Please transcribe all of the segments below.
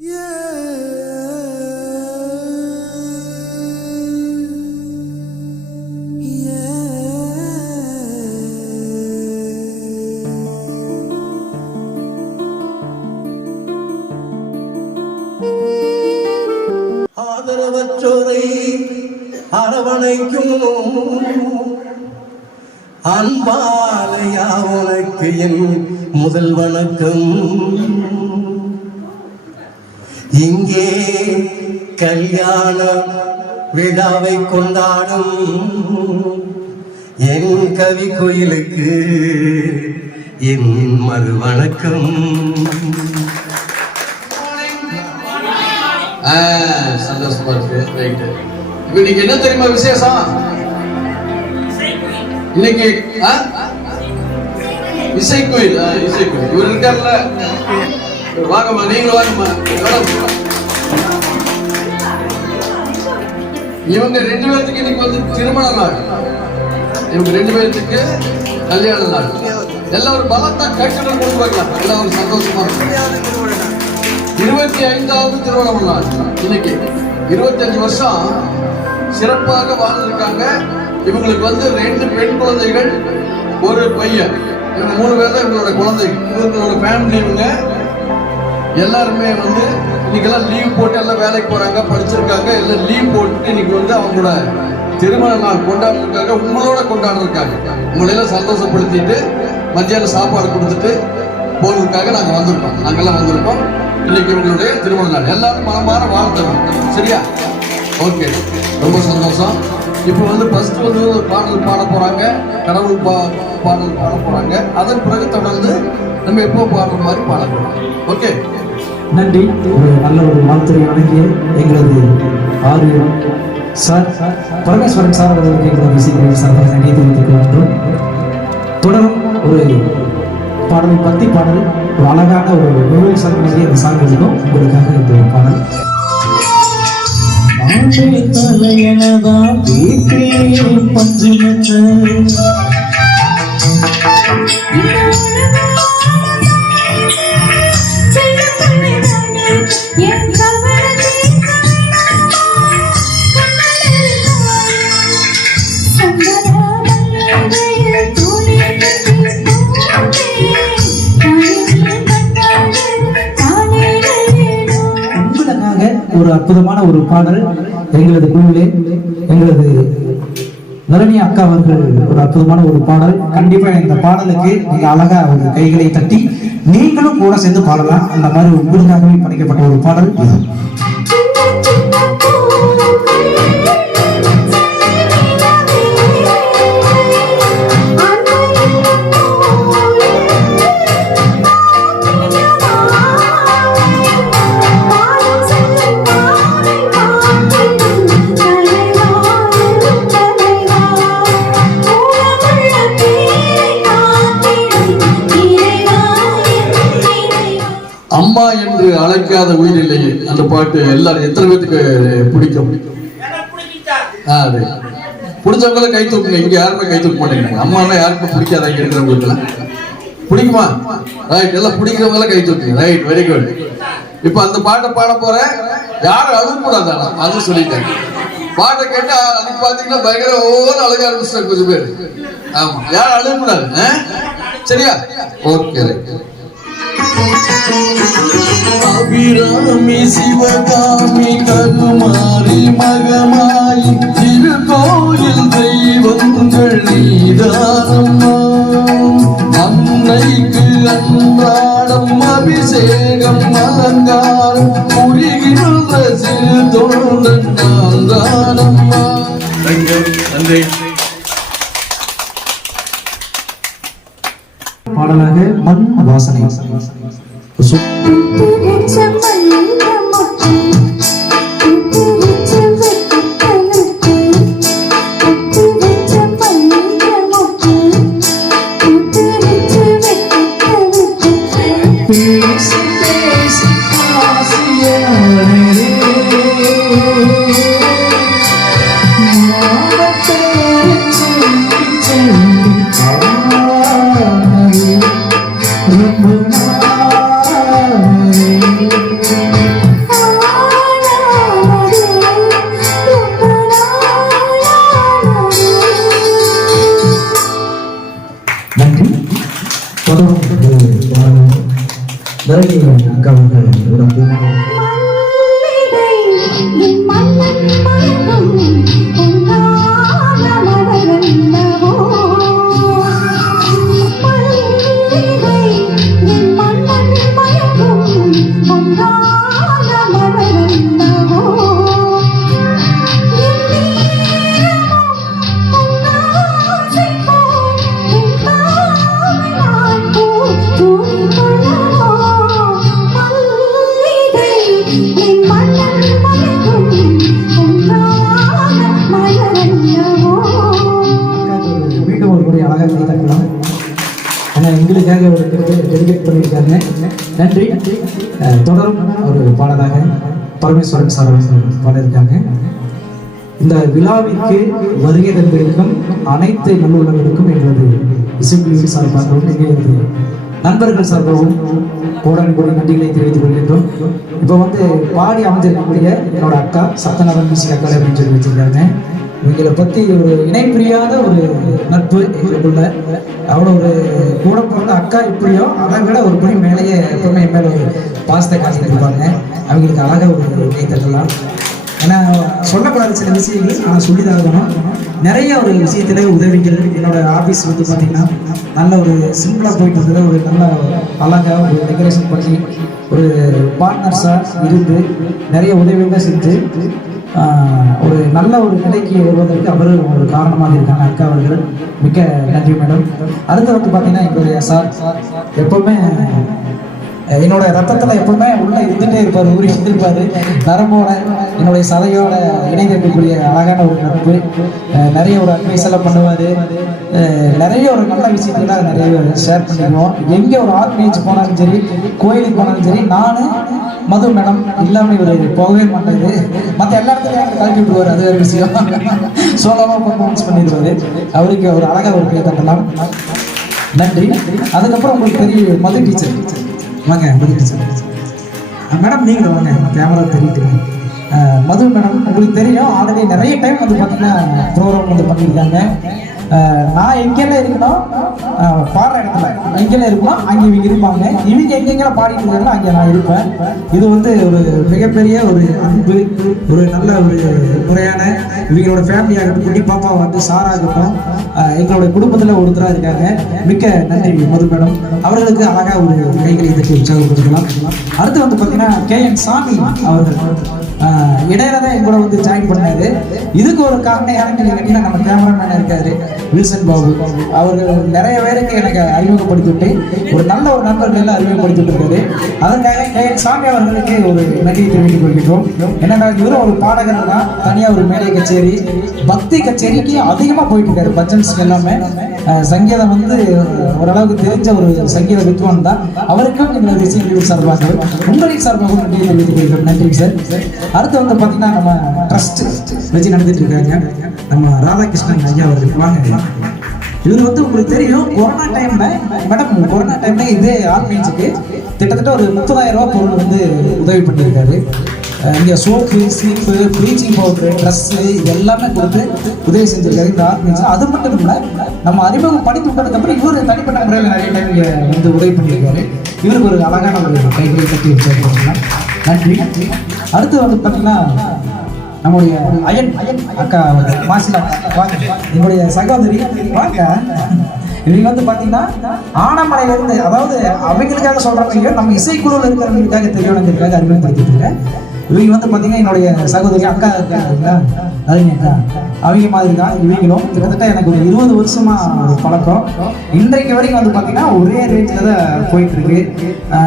ஆதரவற்றோரை அரவணைக்கும் அன்பாலையா உனக்கு என் முதல் வணக்கம். இங்கே கல்யாண விழாவை கொண்டாடும் என் கவி கோயிலுக்கு என் மறு வணக்கம். சந்தோஷமா இருக்கு. ரைட்டு. இன்னைக்கு என்ன தெரியுமா விசேஷம்? இன்னைக்கு இசைக்கோயில். இசைக்கோயில் இவர் இருக்கார்ல, வாங்கம்மா, நீங்களும் வாங்கம்மா. இவங்க 2 பேருக்கு இன்னைக்கு வந்து திருமண நாள். இவங்க 2 பேருக்கு கல்யாண நாள். எல்லாம் ஒரு பலத்தா கட்டணம் கொடுப்பாங்க. எல்லாம் ஒரு சந்தோஷமா இருக்கும். 25வது திருமண நாள் இன்னைக்கு. 25 வருஷம் சிறப்பாக வாழ்ந்திருக்காங்க. இவங்களுக்கு வந்து 2 பெண் குழந்தைகள், 1 பையன். இவங்க 3 பேர் தான் இவங்களோட குழந்தைகள். இவங்களோட ஃபேமிலி. இவங்க எல்லாருமே வந்து இன்னைக்கெல்லாம் லீவ் போட்டு எல்லாம் வேலைக்கு போறாங்க, படிச்சிருக்காங்க. எல்லாம் லீவ் போட்டு இன்னைக்கு வந்து அவங்களோட திருமண நாள் கொண்டாடுறதுக்காக உங்களோட கொண்டாடுறதுக்காக உங்களையெல்லாம் சந்தோஷப்படுத்திட்டு மத்தியானம் சாப்பாடு கொடுத்துட்டு போறதுக்காக நாங்கள் வந்திருக்கோம். நாங்கெல்லாம் வந்திருக்கோம். இன்னைக்கு இவங்களுடைய திருமண நாள். எல்லாரும் மனமாற வாழ்த்தணும். சரியா? ஓகே, ரொம்ப சந்தோஷம். இப்போ வந்து ஃபர்ஸ்ட் வந்து ஒரு பாடல் பாட போறாங்க. கடவுள் பாடல் பாட போறாங்க. அதன் பிறகு தொடர்ந்து நம்ம எப்போ பாடுற மாதிரி பாட போறோம். ஓகே, நன்றி. ஒரு நல்ல ஒரு வாழ்த்துறை வழங்கிய எங்களது ஆர்வம் சார் பரமேஸ்வரன் சார் அவர்களுக்கு எங்களது இசைக்குழு சார்பாக நன்றி தெரிவித்துக் கொள்கின்றோம். தொடரும் ஒரு பாடலை பத்தி பாடல், ஒரு அழகான ஒரு நோய் சார்பாக இந்த சாங் இருக்கும். உங்களுக்காக இந்த ஒரு பாடல். ஒரு அற்புதமான ஒரு பாடல் எங்களது குழுவிலே எங்களது நளினி அக்கா அவர்கள் ஒரு அற்புதமான ஒரு பாடல். கண்டிப்பா இந்த பாடலுக்கு நீங்க அழகா ஒரு கைகளை தட்டி நீங்களும் கூட சேர்ந்து பாடலாம். அந்த மாதிரி உங்களுக்காகவே படைக்கப்பட்ட ஒரு பாடல் இது. அம்மா என்று அழைக்காத உயிர் இல்லையே. அந்த பாட்டு எல்லாரும் எத்தனை பேருக்கு பிடிக்கும்? அது பிடிச்சவங்கள கை தூக்குங்க. இங்க யாருமே கை தூக்க மாட்டேங்கிறாங்க. அம்மானா யாருக்கும் பிடிக்காத இங்க இருக்கிறவங்களுக்கு பிடிக்குமா? ரைட், எல்லாம் பிடிக்கிறவங்கள கை தூக்குங்க. Right, very good. இப்ப அந்த பாட்டை பாட போறேன். யாரும் அழுகக்கூடாது. அது சொல்லிட்டேன். பாட்டை கேட்டு அன்னைக்கு பாத்தீங்கன்னா பயங்கர ஒவ்வொரு அழக ஆரம்பிச்சிட்டாங்க கொஞ்சம் பேர். ஆமா, யாரும் அழுகக்கூடாது. சரியா? ஓகே. அபிராமி சிவகாமி கருமாரி மகமாயி திருக்கோயில் தெய்வங்கள் நீதானம்மா. அன்னைக்கு அன்றாடம் அபிஷேகம் அலங்காரம் புரிகின்ற சிறு தொண்டன் நான் தானம்மா. நன்றி. பாடலாக மண் வாசனை. வருகை அக்கா அவர்கள் உடம்பு எங்களுக்காக ஒரு டெடிகேட் பண்ணியிருக்காங்க. நன்றி. தொடரும் ஒரு பாடலாக பரமேஸ்வரன் சார் பாடியிருக்காங்க. இந்த விழாவிற்கு வருகை தந்திருக்கும் அனைத்து நல்லுள்ளங்களுக்கும் எங்களது இசைக்குழுவின் சார்பாகவும் எங்களது நண்பர்கள் சார்பாகவும் கோடான கோடி நன்றிகளை தெரிவித்துக் கொள்கின்றோம். இப்போ வந்து பாடி அமைஞ்சிருக்கக்கூடிய என்னோட அக்கா சத்தநாதன் மியூசிக் அக்கா அப்படின்னு சொல்லி வச்சிருக்காங்க. இவங்களை பற்றி ஒரு இணைப்பிரியாத ஒரு நட்பு எங்களுக்குள்ள. அவ்வளோ ஒரு கூட பிறந்த அக்கா இப்படியோ அதை விட ஒரு படி மேலேயே எப்பவுமே என் மேலே ஒரு பாசத்தை காட்டிட்டு இருப்பாங்க. அவங்களுக்கு அழகாக ஒரு கை தட்டலாம். ஏன்னா சொல்லக்கூடாத சில விஷயங்கள் ஆனால் சொல்லிதான் இருக்கணும். நிறைய ஒரு விஷயத்துல உதவிகள். என்னோட ஆஃபீஸ் வந்து பார்த்தீங்கன்னா நல்ல ஒரு சிம்பிளாக போயிட்டு இருந்தது. ஒரு நல்ல அழகாக ஒரு டெக்கரேஷன் பண்ணி ஒரு பார்ட்னர்ஸாக இருந்து நிறைய உதவிகள் செஞ்சு ஒரு நல்ல ஒரு நிலைக்கு வருவதற்கு அவரும் ஒரு காரணமாக இருக்காங்க அக்கா அவர்கள். மிக்க நன்றி மேடம். அடுத்து வந்து பார்த்தீங்கன்னா எங்களுடைய சார் எப்பவுமே என்னோட ரத்தத்தில் எப்பவுமே உள்ள இருந்துகிட்டே இருப்பார். ஊறி இருந்திருப்பார். நரம்போட என்னுடைய சதையோட இணைந்திருக்கக்கூடிய அழகான ஒரு நட்பு. நிறைய ஒரு அட்வைஸ் எல்லாம் பண்ணுவார். நிறைய ஒரு நல்ல விஷயத்தெல்லாம் நிறைய ஷேர் பண்ணிக்குவோம். எங்கே ஒரு ஆர்கனைஸ் போனாலும் சரி, கோயிலுக்கு போனாலும் சரி, நானும் மது மேடம் இல்லாமல் இவர் போகவே மாட்டாரு. மற்ற எல்லா இடத்துலையும் கலக்கி விடுவார். அது ஒரு விஷயம். சோலமாக பர்ஃபார்மன்ஸ் பண்ணிடுவார். அவருக்கு ஒரு அழகாக ஒரு கை தட்டலாம். நன்றி. அதுக்கப்புறம் உங்களுக்கு பெரிய மது டீச்சர் வாங்க. மது டீச்சர் மேடம் நீங்களும் வாங்க. கேமரா தெரியுது. மது மேடம் உங்களுக்கு தெரியும். ஆல்ரெடி நிறைய டைம் வந்து பார்த்தீங்கன்னா ப்ரோக்ராம் வந்து பண்ணியிருக்காங்க. நான் எங்கெல்லாம் இருக்கணும் பாடுற இடத்துல எங்கெல்லாம் இருக்கணும் அங்கே இவங்க இருப்பாங்க. இவங்க எங்கெங்கெல்லாம் பாடிட்டு இருக்காங்களோ அங்கே நான் இருப்பேன். இது வந்து ஒரு மிகப்பெரிய ஒரு அன்பு, ஒரு நல்ல ஒரு முறையான இவங்களோட ஃபேமிலி ஆகட்டும், குட்டி பாப்பா வந்து சாராகட்டும் எங்களுடைய குடும்பத்தில் ஒருத்தராக இருக்காங்க. மிக்க நன்றி மது மேடம். அவர்களுக்கு அழகாக ஒரு கைகளை இதற்கு உற்சாகப்படுத்தலாம். அடுத்து வந்து பார்த்தீங்கன்னா KN சாமி அவர்கள் இடையில தான் என் கூட வந்து ஜாயின் பண்ணாரு. இதுக்கு ஒரு காரணம் யாருன்னு கேட்டீங்கன்னா நம்ம கேமராமேன் இருக்காரு வில்சன் பாபு. அவர்கள் நிறைய பேருக்கு எனக்கு அறிமுகப்படுத்தி விட்டு ஒரு நல்ல ஒரு நண்பர்கள் எல்லாம் அறிமுகப்படுத்தி விட்டுருக்காரு. அதற்காக KN சாமி அவர்களுக்கு ஒரு நன்றியை தெரிவித்துக் கொள்கிறோம். என்னன்னா இவரும் ஒரு பாடகர் தான். தனியாக ஒரு மேடை கச்சேரி, பக்தி கச்சேரிக்கு அதிகமாக போயிட்டு இருக்காரு. பஜன்ஸ்க்கு எல்லாமே சங்கீதம் வந்து ஓரளவுக்கு தெரிஞ்ச ஒரு சங்கீத வித்வான் தான். அவருக்கும் எங்களது இசைக்குழு சார்பாக உங்களின் சார்பாக நன்றியை தெரிவித்துக் கொள்கிறோம். நன்றி சார். அடுத்து வந்து பார்த்தீங்கன்னா நம்ம ட்ரஸ்ட் வச்சு நடந்துட்டு இருக்காங்க நம்ம ராதாகிருஷ்ணன் ஐயா அவர்கள். வாங்க. இவர் வந்து உங்களுக்கு தெரியும் கொரோனா டைம்ல மேடம், கொரோனா டைம்ல இதே ஆர்கனைஸுக்கு கிட்டத்தட்ட ஒரு 30,000 ரூபா பொருள் வந்து உதவி பண்ணியிருக்காரு. இங்கே சோப்பு, சீப்பு, ப்ளீச்சிங் பவுடரு, ட்ரெஸ்ஸு எல்லாமே கொடுத்து உதவி செஞ்சிருக்காரு இந்த ஆர்கனைஸ். அது மட்டும் இல்லை, நம்ம அறிமுகம் படித்து விட்டதுக்கப்புறம் இவர் தனிப்பட்ட முறையில் நிறைய டைம் இங்கே வந்து உதவி பண்ணியிருக்காரு. இவருக்கு ஒரு அழகான ஒரு கைகளை கட்டி வச்சிருக்காங்க. நன்றி. அடுத்து வந்து பார்த்தீங்கன்னா நம்முடைய அயன் அக்கா மாசிலா வாங்க. என்னுடைய சகோதரி வாங்க. இவங்க வந்து பார்த்தீங்கன்னா ஆனமலையிலிருந்து, அதாவது அவங்களுக்காக சொல்கிறவங்க நம்ம இசைக்குழுவில் இருக்கிறவங்களுக்காக தெரியவனுக்காக அறிமுகப்படுத்திட்டு இருக்கேன். இவங்க வந்து பார்த்தீங்கன்னா என்னுடைய சகோதரி அக்கா இருக்காங்களா, அதுங்க அவங்க மாதிரி தான் இவங்களும். கிட்டத்தட்ட எனக்கு ஒரு 20 வருஷமா ஒரு பழக்கம். இன்றைக்கு வரைக்கும் வந்து பார்த்தீங்கன்னா ஒரே ரேஞ்சில் தான் போயிட்டு இருக்கு.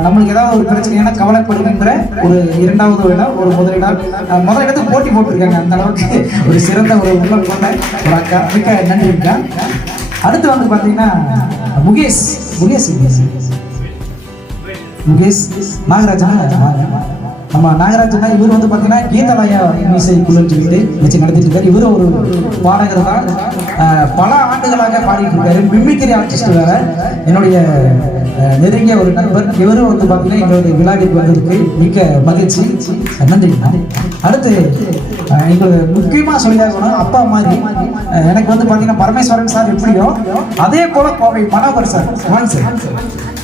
நம்மளுக்கு ஏதாவது ஒரு பிரச்சனையான கவலைப்படுகின்ற ஒரு 2வது இடம், ஒரு முதல் இடத்துக்கு போட்டி போட்டிருக்காங்க. அந்த அளவுக்கு ஒரு சிறந்த ஒரு உள்ளம் கொண்ட ஒரு அக்கா. மிக்க நன்றி அக்கா. அடுத்து வந்து பார்த்தீங்கன்னா முகேஷ் நாகராஜன். நம்ம நாகராஜனா இவர் வந்து பார்த்தீங்கன்னா கீதலயா இசை குழுன்னு சொல்லிட்டு வச்சு நடத்திட்டு இருக்காரு. இவரும் ஒரு பாடகர் தான். பல ஆண்டுகளாக பாடிட்டு இருக்காரு. மிமிக்ரி ஆர்டிஸ்ட் வேற. என்னுடைய நெருங்கிய ஒரு நண்பர். இவரும் வந்து பார்த்தீங்கன்னா எங்களுடைய விழாவிற்கு வந்ததுக்கு மிக்க மகிழ்ச்சி. நன்றி. அடுத்து எங்களுக்கு முக்கியமாக சொல்லியாகணும், அப்பா மாதிரி எனக்கு வந்து பார்த்தீங்கன்னா பரமேஸ்வரன் சார் எப்படியோ அதே போல கோவை மனோகர் சார்.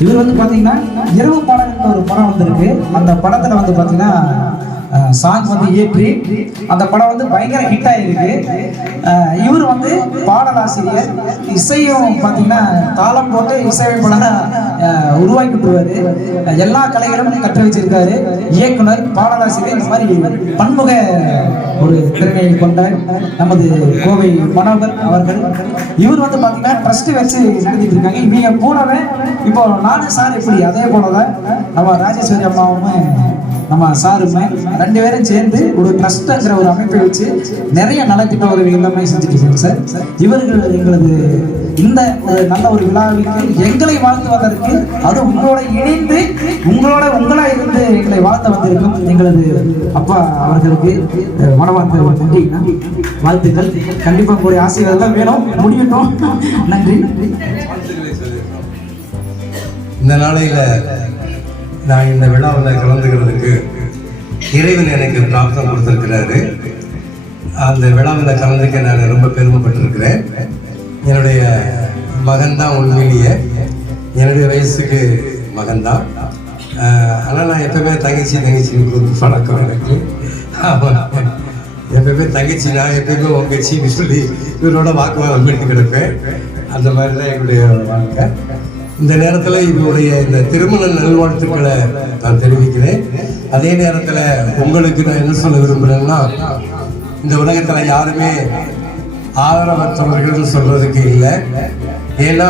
இவர் வந்து பார்த்தீங்கன்னா இரவு பாடல்கள் அப்படின்னு ஒரு படம் வந்திருக்கு. அந்த படத்துல வந்து பாத்தீங்கன்னா சாங் வந்து இயற்றி அந்த படம் வந்து பயங்கர ஹிட் ஆயிருக்கு. இவர் வந்து பாடலாசிரியர், இசையும் பார்த்தீங்கன்னா தாளம் போட்டு இசையமைப்பாளராக உருவாக்கி விட்டுருவாரு. எல்லா கலைகளும் கற்று வச்சிருக்காரு. இயக்குனர், பாடலாசிரியர், இந்த மாதிரி பன்முக ஒரு திறமையை கொண்ட நமது கோவை மனோகர் அவர்கள். இவர் வந்து பார்த்தீங்கன்னா ட்ரஸ்ட் வச்சு நடத்திட்டு இருக்காங்க. இவங்க கூடவே இப்போ நானும் சார் எப்படி அதே போலதான் நம்ம ராஜேஸ்வரி அம்மாவும் நம்ம சாருமே 2 பேரும் சேர்ந்து ஒரு ட்ரஸ்ட்ங்கிற ஒரு அமைப்பை வச்சு நிறைய நலத்திட்ட உதவி எல்லாமே செஞ்சுட்டு இருக்காங்க சார். இவர்கள் எங்களது இந்த ஒரு நல்ல ஒரு விழாவிற்கு எங்களை வாழ்த்து வந்ததற்கு, அது உங்களோட இணைந்து உங்களா இருந்து எங்களை வாழ்த்த வந்திருக்கும் எங்களது அப்பா அவர்களுக்கு மனமார்ந்த நன்றி, வாழ்த்துக்கள். கண்டிப்பா உங்களுடைய ஆசீர்வாதம் வேணும், முடியட்டும். நன்றி. இந்த நாளையில நான் இந்த விழாவில் கலந்துக்கிறதுக்கு இறைவன் எனக்கு பிராப்தம் கொடுத்திருக்கிறாரு. அந்த விழாவில் கலந்துக்க நான் ரொம்ப பெருமைப்பட்டிருக்கிறேன். என்னுடைய மகன்தான், உண்மையிலேயே என்னுடைய வயசுக்கு மகன்தான். ஆனால் நான் எப்பவுமே தங்கச்சி பழக்கம் எனக்கு. எப்பவுமே தங்கச்சி, நான் எப்பவுமே உங்கச்சின்னு சொல்லி இவரோட வாக்குவாதம் பண்ணி கிடப்பேன். அந்த மாதிரி தான் என்னுடைய வாழ்க்கை. இந்த நேரத்தில் இவருடைய இந்த திருமண நல்வாழ்த்துக்களை நான் தெரிவிக்கிறேன். அதே நேரத்தில் உங்களுக்கு நான் என்ன சொல்ல விரும்புகிறேன்னா, இந்த உலகத்தில் யாருமே ஆதரவற்றவர்கள் சொல்றதுக்கு இல்லை. ஏன்னா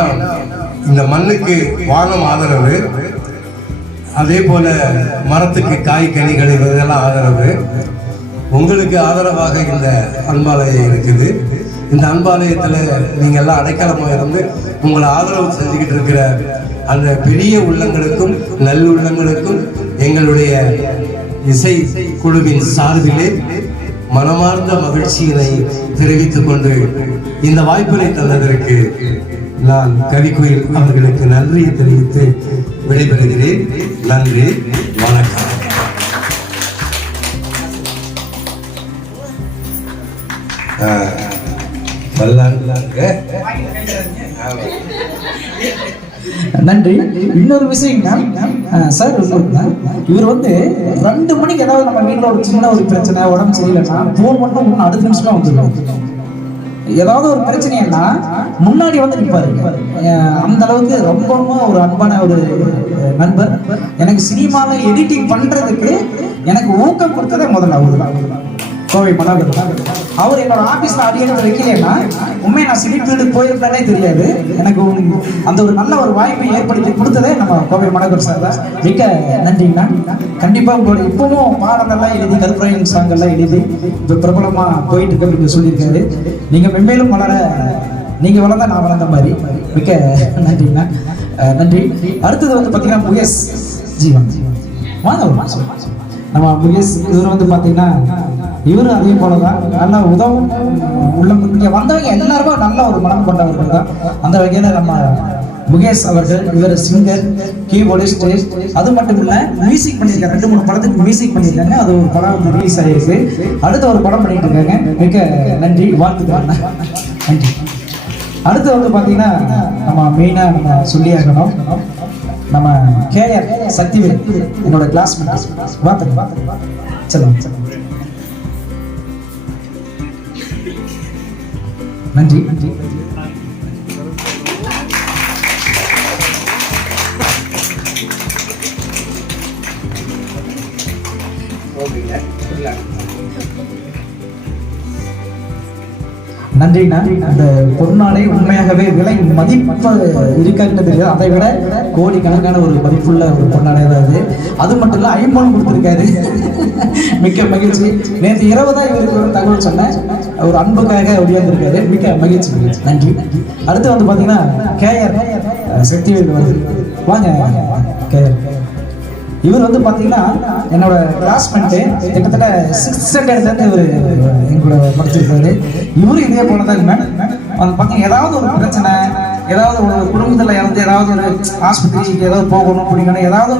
இந்த மண்ணுக்கு வானம் ஆதரவு, அதே போல மரத்துக்கு காய் கனிகள் இதெல்லாம் ஆதரவு. உங்களுக்கு ஆதரவாக இந்த அன்பாலயம் இருக்குது. இந்த அன்பாலயத்தில் நீங்கள் எல்லாம் அடைக்கலமாக இருந்து உங்களை ஆதரவு செஞ்சுக்கிட்டு இருக்கிற அந்த பெரிய உள்ளங்களுக்கும் நல்லுள்ளங்களுக்கும் எங்களுடைய இசை குழுவின் சார்பிலே மனமார்ந்த மகிழ்ச்சியினை தெரிவித்துக் கொண்டு இந்த வாய்ப்பினை தந்ததற்கு நான் கவிக்குயில் அவர்களுக்கு நன்றியை தெரிவித்து விடைபெறுகிறேன். நன்றி, வணக்கம். நன்றி. இன்னொரு விஷயம் சார், இவர் வந்து 2 மணிக்கு ஏதாவது நம்ம வீட்டில் ஒரு சின்ன ஒரு பிரச்சனை, உடம்பு சரியில்லைன்னா போன் மட்டும் இன்னும் அடுத்த நிமிஷமா வந்துருவாங்க. ஏதாவது ஒரு பிரச்சனைன்னா முன்னாடி வந்து நிற்பாரு. அந்த அளவுக்கு ரொம்ப ஒரு அன்பான ஒரு நண்பர். எனக்கு சினிமாவில் எடிட்டிங் பண்றதுக்கு எனக்கு ஊக்கம் கொடுத்ததே முதல்ல அவரு தான், கோவை மனோகர். அவர் என்னோட ஆபீஸ்ல அடியெடுத்து வைக்கலன்னா உண்மையை நான் சினிஃபீல்டு போயிருப்பேனே தெரியாது. எனக்கு அந்த ஒரு நல்ல ஒரு வாய்ப்பை ஏற்படுத்தி கொடுத்ததே நம்ம கோவை மனோகர் சார் தான். மிக்க நன்றிங்கண்ணா. கண்டிப்பா உங்களோட இப்பவும் பாடலெல்லாம் எழுதி, கருப்புரையின் சாங்கெல்லாம் எழுதி இப்போ பிரபலமா போயிட்டு இருக்கு அப்படின்னு சொல்லியிருக்காரு. நீங்க மென்மேலும் வளர, நீங்க வளர்ந்தா நான் வளர்ந்த மாதிரி. மிக்க நன்றிங்கண்ணா. நன்றி. அடுத்தது வந்து பாத்தீங்கன்னா முகேஷ் ஜீவன் வாங்க. நம்ம முகேஷ் இவர் வந்து பாத்தீங்கன்னா இவரும் அதே போலதான் நல்ல உதவும் உள்ள இங்க வந்தவங்க எல்லாருமே நல்ல ஒரு மனம் கொண்டவர்கள் தான். அந்த வகையில நம்ம முகேஷ் அவர்கள், இவர் சிங்கர், கீபோர்டிஸ்ட், அது மட்டும் இல்ல மியூசிக் பண்ணியிருக்காங்க. 2-3 படத்துக்கு மியூசிக் பண்ணியிருக்காங்க. அது ஒரு படம் வந்து ரிலீஸ் ஆகிருக்கு. அடுத்த ஒரு படம் பண்ணிட்டு இருக்காங்க. மிக நன்றி, வாழ்த்துக்கள். நன்றி. அடுத்து வந்து பாத்தீங்கன்னா நம்ம மெயினா நம்ம சொல்லி ஆகணும், நம்ம கேஆர் சக்திவேல் என்னோட கிளாஸ்மேட். பார்த்துங்க சொல்லுங்க. நன்றி. நன்றிண்ணா. அந்த பொருளாடை உண்மையாகவே விலை மதிப்பு இருக்கான்னு தெரியாது. அதை விட கோடிக்கணக்கான ஒரு மதிப்புள்ள ஒரு பொருளாடை தான் அது மட்டும் இல்ல, ஐம்பொன் கொடுத்துருக்காரு. மிக்க மகிழ்ச்சி. நேற்று இரவு தான் இவருக்கு ஒரு தகவல் சொன்னேன். ஒரு அன்புக்காக ஒடியாந்துருக்காரு. மிக்க மகிழ்ச்சி. நன்றி. அடுத்து வந்து பாத்தீங்கன்னா கேஆர் சக்திவேல் வந்து வாங்க. கேஆர் இவர் வந்து பாத்தீங்கன்னா என்னோட கிளாஸ்மேட்டு. கிட்டத்தட்ட 6th ஸ்டாண்டர்ட்லேருந்து இவர் எங்களோட படிச்சிருக்காரு. இவரும் இதே போலதான் பாத்தீங்கன்னா ஏதாவது ஒரு பிரச்சனை, ஏதாவது ஒரு குடும்பத்துல இருந்து ஏதாவது ஒரு ஆஸ்பத்திரிக்கு ஏதாவது போகணும் பிடிக்கணும், ஏதாவது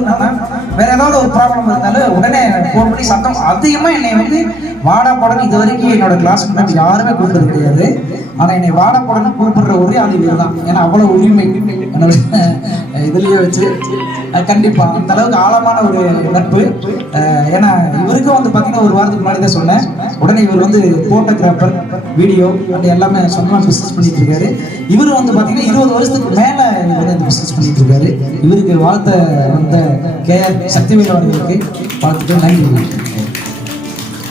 வேற ஏதாவது ஒரு ப்ராப்ளம் இருந்தாலும் உடனே ஃபோன் பண்ணி சத்தம் அதிகமா என்னை வந்து வாடா போடணும். இது வரைக்கும் என்னோட கிளாஸ்மேட் யாருமே கூப்பிட்டது கிடையாது. ஆனா என்னை வாடா போடணும் கூப்பிடுற ஒரே ஆள் இவர் தான். ஏன்னா அவ்வளவு உரிமை என்னோட இதுலயே வச்சு கண்டிப்பா அந்த அளவுக்கு ஆழமான ஒரு நட்பு. ஏன்னா இவருக்கும் வந்து பாத்தீங்கன்னா ஒரு வாரத்துக்கு முன்னாடி தான் சொன்னேன். உடனே இவர் வந்து போட்டோகிராஃபர், வீடியோ அது எல்லாமே சொந்தமாக பிசினஸ் பண்ணிட்டு இருக்காரு. இவரு வந்து பாத்தீங்கன்னா 20 வருஷத்துக்கு மேல இவர் வந்து பிசினஸ் பண்ணிட்டு இருக்காரு. இவருக்கு வாழ்த்த வந்த KR சக்திவேல் அவர்களுக்கு வாழ்த்துக்கள், நன்றி.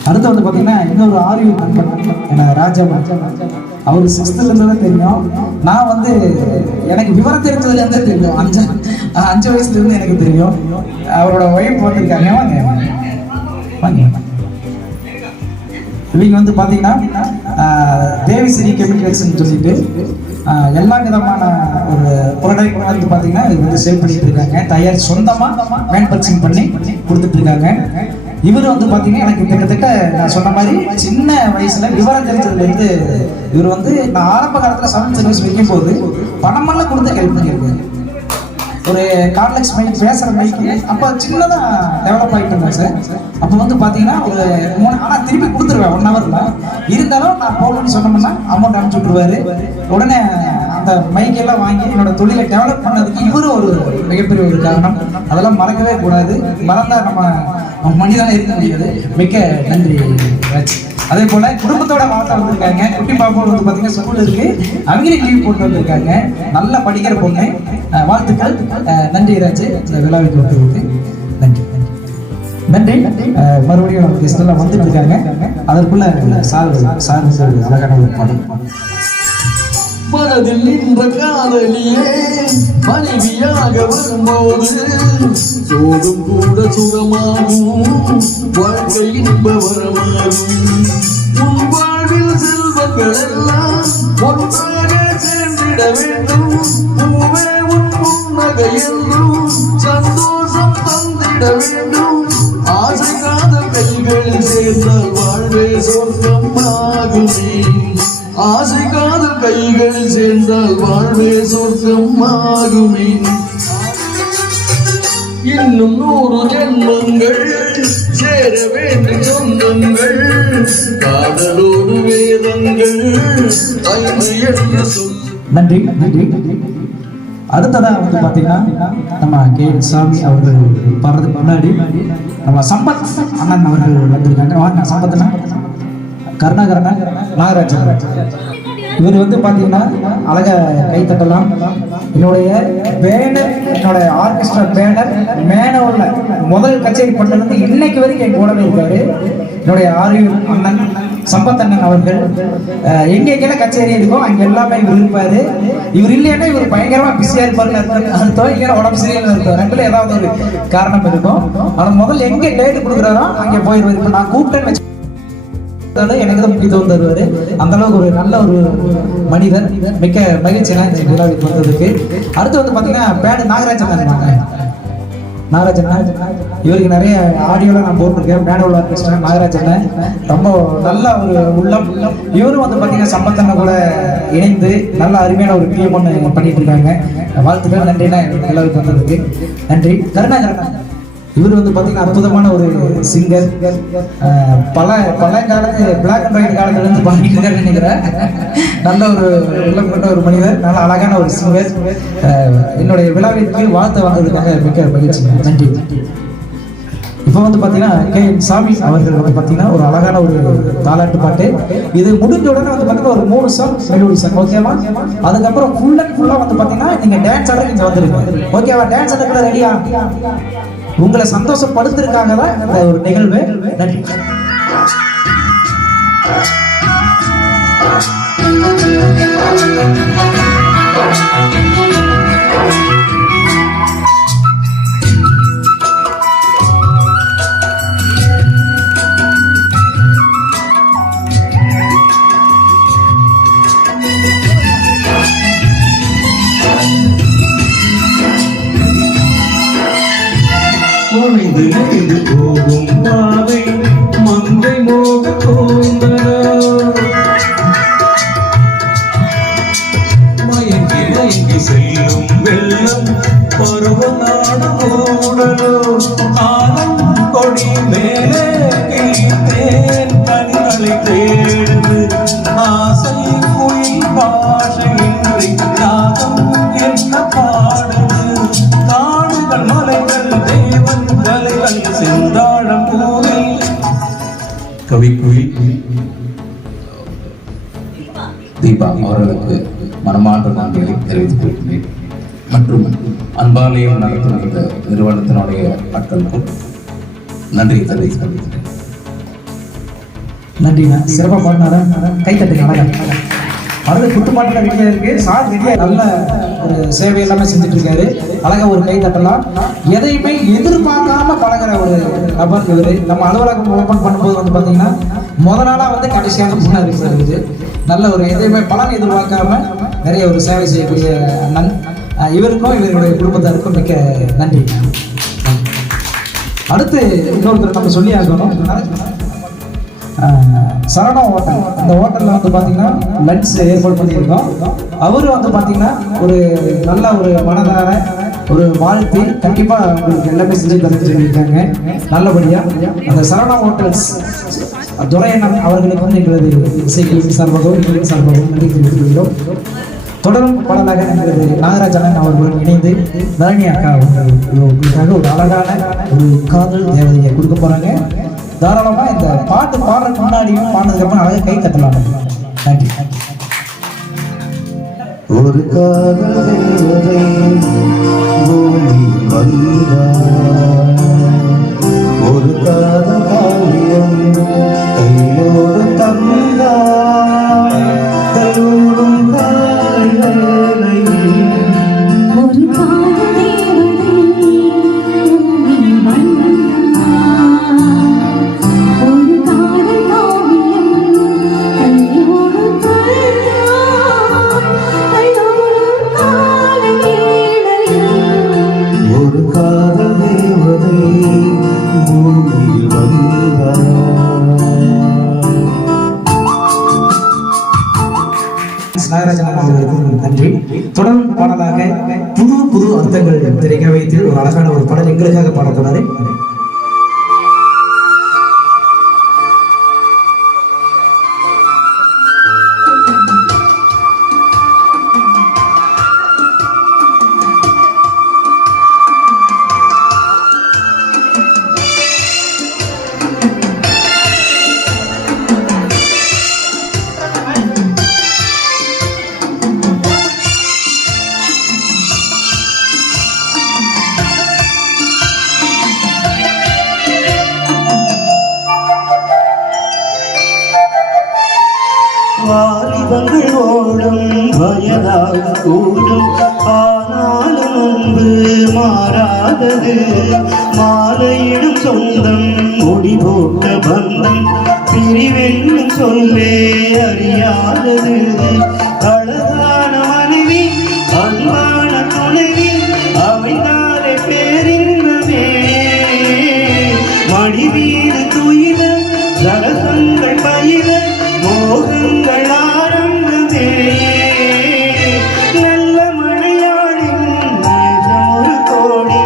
அடுத்து வந்து பாத்தீங்கன்னா இன்னொரு ஆரியர் நண்பன் ராஜா. அவர் 6th இருந்து தான் தெரியும். நான் வந்து எனக்கு விவரம் தெரிஞ்சதுல இருந்தே தெரியும். 5 வயசுல இருந்து எனக்கு தெரியும். அவரோட ஒய்ஃப் வந்திருக்காங்க. வாங்க. இவங்க வந்து பாத்தீங்கன்னா தேவிஸ்ரீ கெமிக்கல்ஸ்ன்னு சொல்லிட்டு எல்லா விதமான ஒரு ப்ராடக்ட் வந்து பாத்தீங்கன்னா இது வந்து சேல் பண்ணிட்டு இருக்காங்க. தயார் சொந்தமா மேனுஃபேக்சரிங் பண்ணி கொடுத்துட்டு இருக்காங்க. இவர் வந்து பாத்தீங்கன்னா எனக்கு கிட்டத்தட்ட நான் சொன்ன மாதிரி சின்ன வயசுல விவரம் தெரிஞ்சதுல இருந்து இவர் வந்து நான் ஆரம்ப காலத்துல சமையல் சர்வீஸ் வைக்கும் போது பணமெல்லாம் கொடுத்து ஹெல்ப் பண்ணியிருக்காரு. ஒரு கார்ட்லெக்ஸ் மைக், பேசுற மைக் அப்போ சின்னதா டெவலப் ஆகிட்டு இருந்தேன் சார். அப்போ வந்து பாத்தீங்கன்னா ஒரு 3 ஆனால் திருப்பி கொடுத்துருவேன் 1 ஹவர்ல. இருந்தாலும் நான் போகணும்னு சொன்னோம்னா அமௌண்ட் அனுப்பிச்சு விட்டுருவாரு. உடனே அந்த மைக் எல்லாம் வாங்கி என்னோட தொழிலை டெவலப் பண்ணதுக்கு இவரும் ஒரு மிகப்பெரிய ஒரு காரணம். அதெல்லாம் மறக்கவே கூடாது. மறந்தா நம்ம மனிதனாக இருக்க முடியாது. மிக்க நன்றி ராஜ். அதே போல குடும்பத்தோட வாழ்க்கை வந்திருக்காங்க. குட்டி பாப்பா வந்து பாத்தீங்கன்னா ஸ்கூல் இருக்கு, அவங்களே லீவ் போட்டு வந்திருக்காங்க. நல்லா படிக்கிற பொண்ணு. வாழ்த்துக்கள், நன்றி ராஜ் இந்த விழாவுக்கு வந்ததுக்கு நன்றி. நன்றி. மறுபடியும் கெஸ்ட் எல்லாம் வந்துட்டு இருக்காங்க. அதற்குள்ள சார் அழகான ஒரு பாடல். மனதில் நின்ற காதலியே மனைவியாக வரும்போது சோகம் கூட சுகமாகும், வாழ்க்கை இன்ப வரமாகும். உன் வாழ்வில் செல்வங்கள் எல்லாம் ஒன்றாக சேர்ந்திட வேண்டும். பூவே உன் புன்னகை என்றும் சந்தோஷம் தந்திட வேண்டும். ஆசை காதல் கைகளில் சேர்ந்தால் வாழ்வே சொர்க்கம் ஆகுமே. ஆசை காதல் கைகளில் சேர்ந்தால் வாழ்வே சொர்க்கம் ஆகுமே. இன்னும் 100 ஜென்மங்கள் சேர வேண்டும் சொந்தங்கள், காதலோடு வேதங்கள் 5 என்று சொல். நன்றி. அடுத்ததா வந்து பாத்தீங்கன்னா நம்ம KR சாமி அவர்கள் பாடுறதுக்கு முன்னாடி நம்ம சம்பத் அண்ணன் அவர்கள் வந்திருக்காங்க. வாங்க சம்பத்னா கருணாகரனா நாகராஜன். இவர் வந்து பாத்தீங்கன்னா அழகா கை தட்டலாம். என்னுடைய பேனர், என்னோட ஆர்கெஸ்ட்ரா பேனர் மேனோல முதல் கச்சேரி பண்ணது இன்னைக்கு வரைக்கும் என் கூடவே இருக்காரு. என்னுடைய ஆரியர் அண்ணன் சம்பத் அண்ணன் அவர்கள். எங்கெங்கெல்லாம் கச்சேரி இருக்கும் அங்க எல்லாமே இவர் இருப்பாரு. இவர் இல்லைன்னா இவர் பயங்கரமா பிஸியா இருப்பாருன்னு அர்த்தம். இல்லைன்னா உடம்பு சரியில்லை இருக்கும். ரெண்டுல ஏதாவது ஒரு காரணம் இருக்கும். ஆனா முதல்ல எங்க டேட் கொடுக்குறாரோ அங்க போயிருவாரு. இப்ப நான் கூப்பிட்டேன்னு எனக்கு தான் முக்கியத்துவம் தருவாரு. அந்த அளவுக்கு ஒரு நல்ல ஒரு மனிதர். மிக்க மகிழ்ச்சி இந்த விழாவுக்கு வந்ததுக்கு. அடுத்து வந்து பாத்தீங்கன்னா பேண்ட் நாகராஜன் இருந்தாங்க. நாகராஜன் இவருக்கு நிறைய ஆடியோலாம் நான் போட்டிருக்கேன். பேண்ட் ஆர்கெஸ்ட்ரா நாகராஜன் ரொம்ப நல்ல ஒரு உள்ளம். இவரும் வந்து பாத்தீங்கன்னா சம்பத்தனை கூட இணைந்து நல்ல அருமையான ஒரு டீம் ஒன்று பண்ணிட்டு இருக்காங்க. வாழ்த்துக்கள், நன்றினா விழாவுக்கு வந்ததுக்கு நன்றி. கருணாகரன் இவர் வந்து பாத்தீங்கன்னா அற்புதமான ஒரு சிங்கர். பல காலத்து பிளாக் அண்ட் ஒயிட் காலத்துல இருந்து பாடிட்டு இருக்காருன்னு நினைக்கிறேன். நல்ல ஒரு உள்ளம் கொண்ட ஒரு மனிதர், நல்ல அழகான ஒரு சிங்கர். என்னுடைய விழாவிற்கு வாழ்த்து வந்ததுக்காக மிக்க மகிழ்ச்சி, நன்றி. இப்போ வந்து பாத்தீங்கன்னா KR சாமி அவர்கள் வந்து பாத்தீங்கன்னா ஒரு அழகான ஒரு தாலாட்டு பாட்டு. இது முடிஞ்ச உடனே வந்து பாத்தீங்கன்னா ஒரு 3 சாங் மெலோடி சாங், ஓகேவா? அதுக்கப்புறம் ஃபுல் அண்ட் ஃபுல்லா வந்து பாத்தீங்கன்னா நீங்க டான்ஸ் ஆட இங்க வந்துருங்க, ஓகேவா? டான்ஸ் ஆட ரெடியா? உங்களை சந்தோஷப்படுத்திருக்காங்க தான் இந்த ஒரு நிகழ்வு. நன்றி. மறைந்து போகும் பாதை மந்தை மோக கோந்தனோ, மயங்கி மயங்கி செல்லும் வெள்ளம் பருவநாட ஓடலோ, ஆனம் கொடி மேலே கிழித்தேன் கண்களை தேடுது ஆசை குயில் பாஷையின்றி ராகம் என்ன பாடுது, காடுகள் மலை கவிக்குயில் தீபா அவர்களுக்கு மனமார்ந்த நன்றிகளை தெரிவித்துக் கொள்கிறேன். மற்றும் அன்பாலயம் நடத்தும் இந்த நிறுவனத்தினுடைய ஆட்களுக்கும் நன்றியை தெரிவித்துக் கொள்கிறேன். நன்றிண்ணா. சிறப்பாக பாடினாரா? கை தட்டுங்க. அழகா அடுத்த குத்துப்பாட்டில் ரெடியாக இருக்கு. சார் ரெடியாக நல்ல ஒரு சேவை எல்லாமே செஞ்சுட்டு இருக்காரு. அழகா ஒரு கை தட்டலாம். எதையுமே எதிர்பார்க்காம பழகிற ஒரு நபர் இவர். நம்ம அலுவலகம் ஓப்பன் பண்ணும்போது வந்து பார்த்தீங்கன்னா நாளாக வந்து கடைசியாக முன்னாடி இருக்குது. நல்ல ஒரு எதையுமே பலன் எதிர்பார்க்காம நிறைய ஒரு சேவை செய்யக்கூடிய அண்ணன். இவருக்கும் இவருடைய குடும்பத்தாருக்கும் மிக்க நன்றி. அடுத்து இன்னொருத்தர் நம்ம சொல்லி ஆகணும். சரணா ஹோட்டல். அந்த ஹோட்டலில் வந்து பார்த்தீங்கன்னா லன்ச் ஏற்பாடு பண்ணியிருக்கோம். அவரும் வந்து பார்த்தீங்கன்னா ஒரு நல்ல ஒரு மனதார ஒரு வாழ்த்து கண்டிப்பாக உங்களுக்கு எல்லாமே செஞ்சு தர சொல்லியிருக்காங்க. நல்லபடியாக அந்த சரணா ஹோட்டல்ஸ் துரையண்ணன் அவர்களுக்கு வந்து எங்களது இசைக்குழு சார்பாகவும் எங்களுக்கு சார்பாகவும் நன்றி தெரிவித்துள்ளோம். தொடரும் பாடலாக எங்களது நாகராஜ் அண்ணன் அவர்களுடன் இணைந்து நளினி அக்கா உங்களுக்காக ஒரு அழகான ஒரு காதல் தேவதையை கொடுக்க போகிறாங்க. தாராளமா இந்த பாட்டு பாடுறதுக்கு முன்னாடியும் பாடுறதுக்கு அப்புறம் அழகாக கை தட்டலாம். நன்றி. ஒரு காதல் தேவதை பூமியில் வந்தார். ஒரு காதல் காவியம் கையோடு தந்தார். கல்லூரும் காலை வேளையில் ஒரு காதல் தேவதை பூமியில் வந்தார். ஒரு காதல் காவியம் கையோடு தந்தார். கல்லூரும் காலை வேளையில் ஒரு காதல் தேவதை பூமியில் வந்தார். நாகராஜன் அவர்களுக்கு நன்றி. தொடர்ந்து பாடலாக புது புது அர்த்தங்கள் திரைக்க வைத்து ஒரு அழகான ஒரு பாடல் எங்களுக்காக பாட போறாரு. வாலிபங்கள் ஓடும் வயதாக கூடும். ஆனாலும் அன்பு மாறாதது. மாலையிடும் சொந்தம் முடி போட்ட பந்தம் பிரிவென்னும் சொல்லே அறியாதது. அழகான மனைவி அன்பான துணைவி அமைந்தாலே பேரின்பமே. மடி மீது துயில ரகங்கள் பயில மோகங்கள் ஆரம்பமே. நல்ல மழையாளின் நெஞ்சமொரு கோடி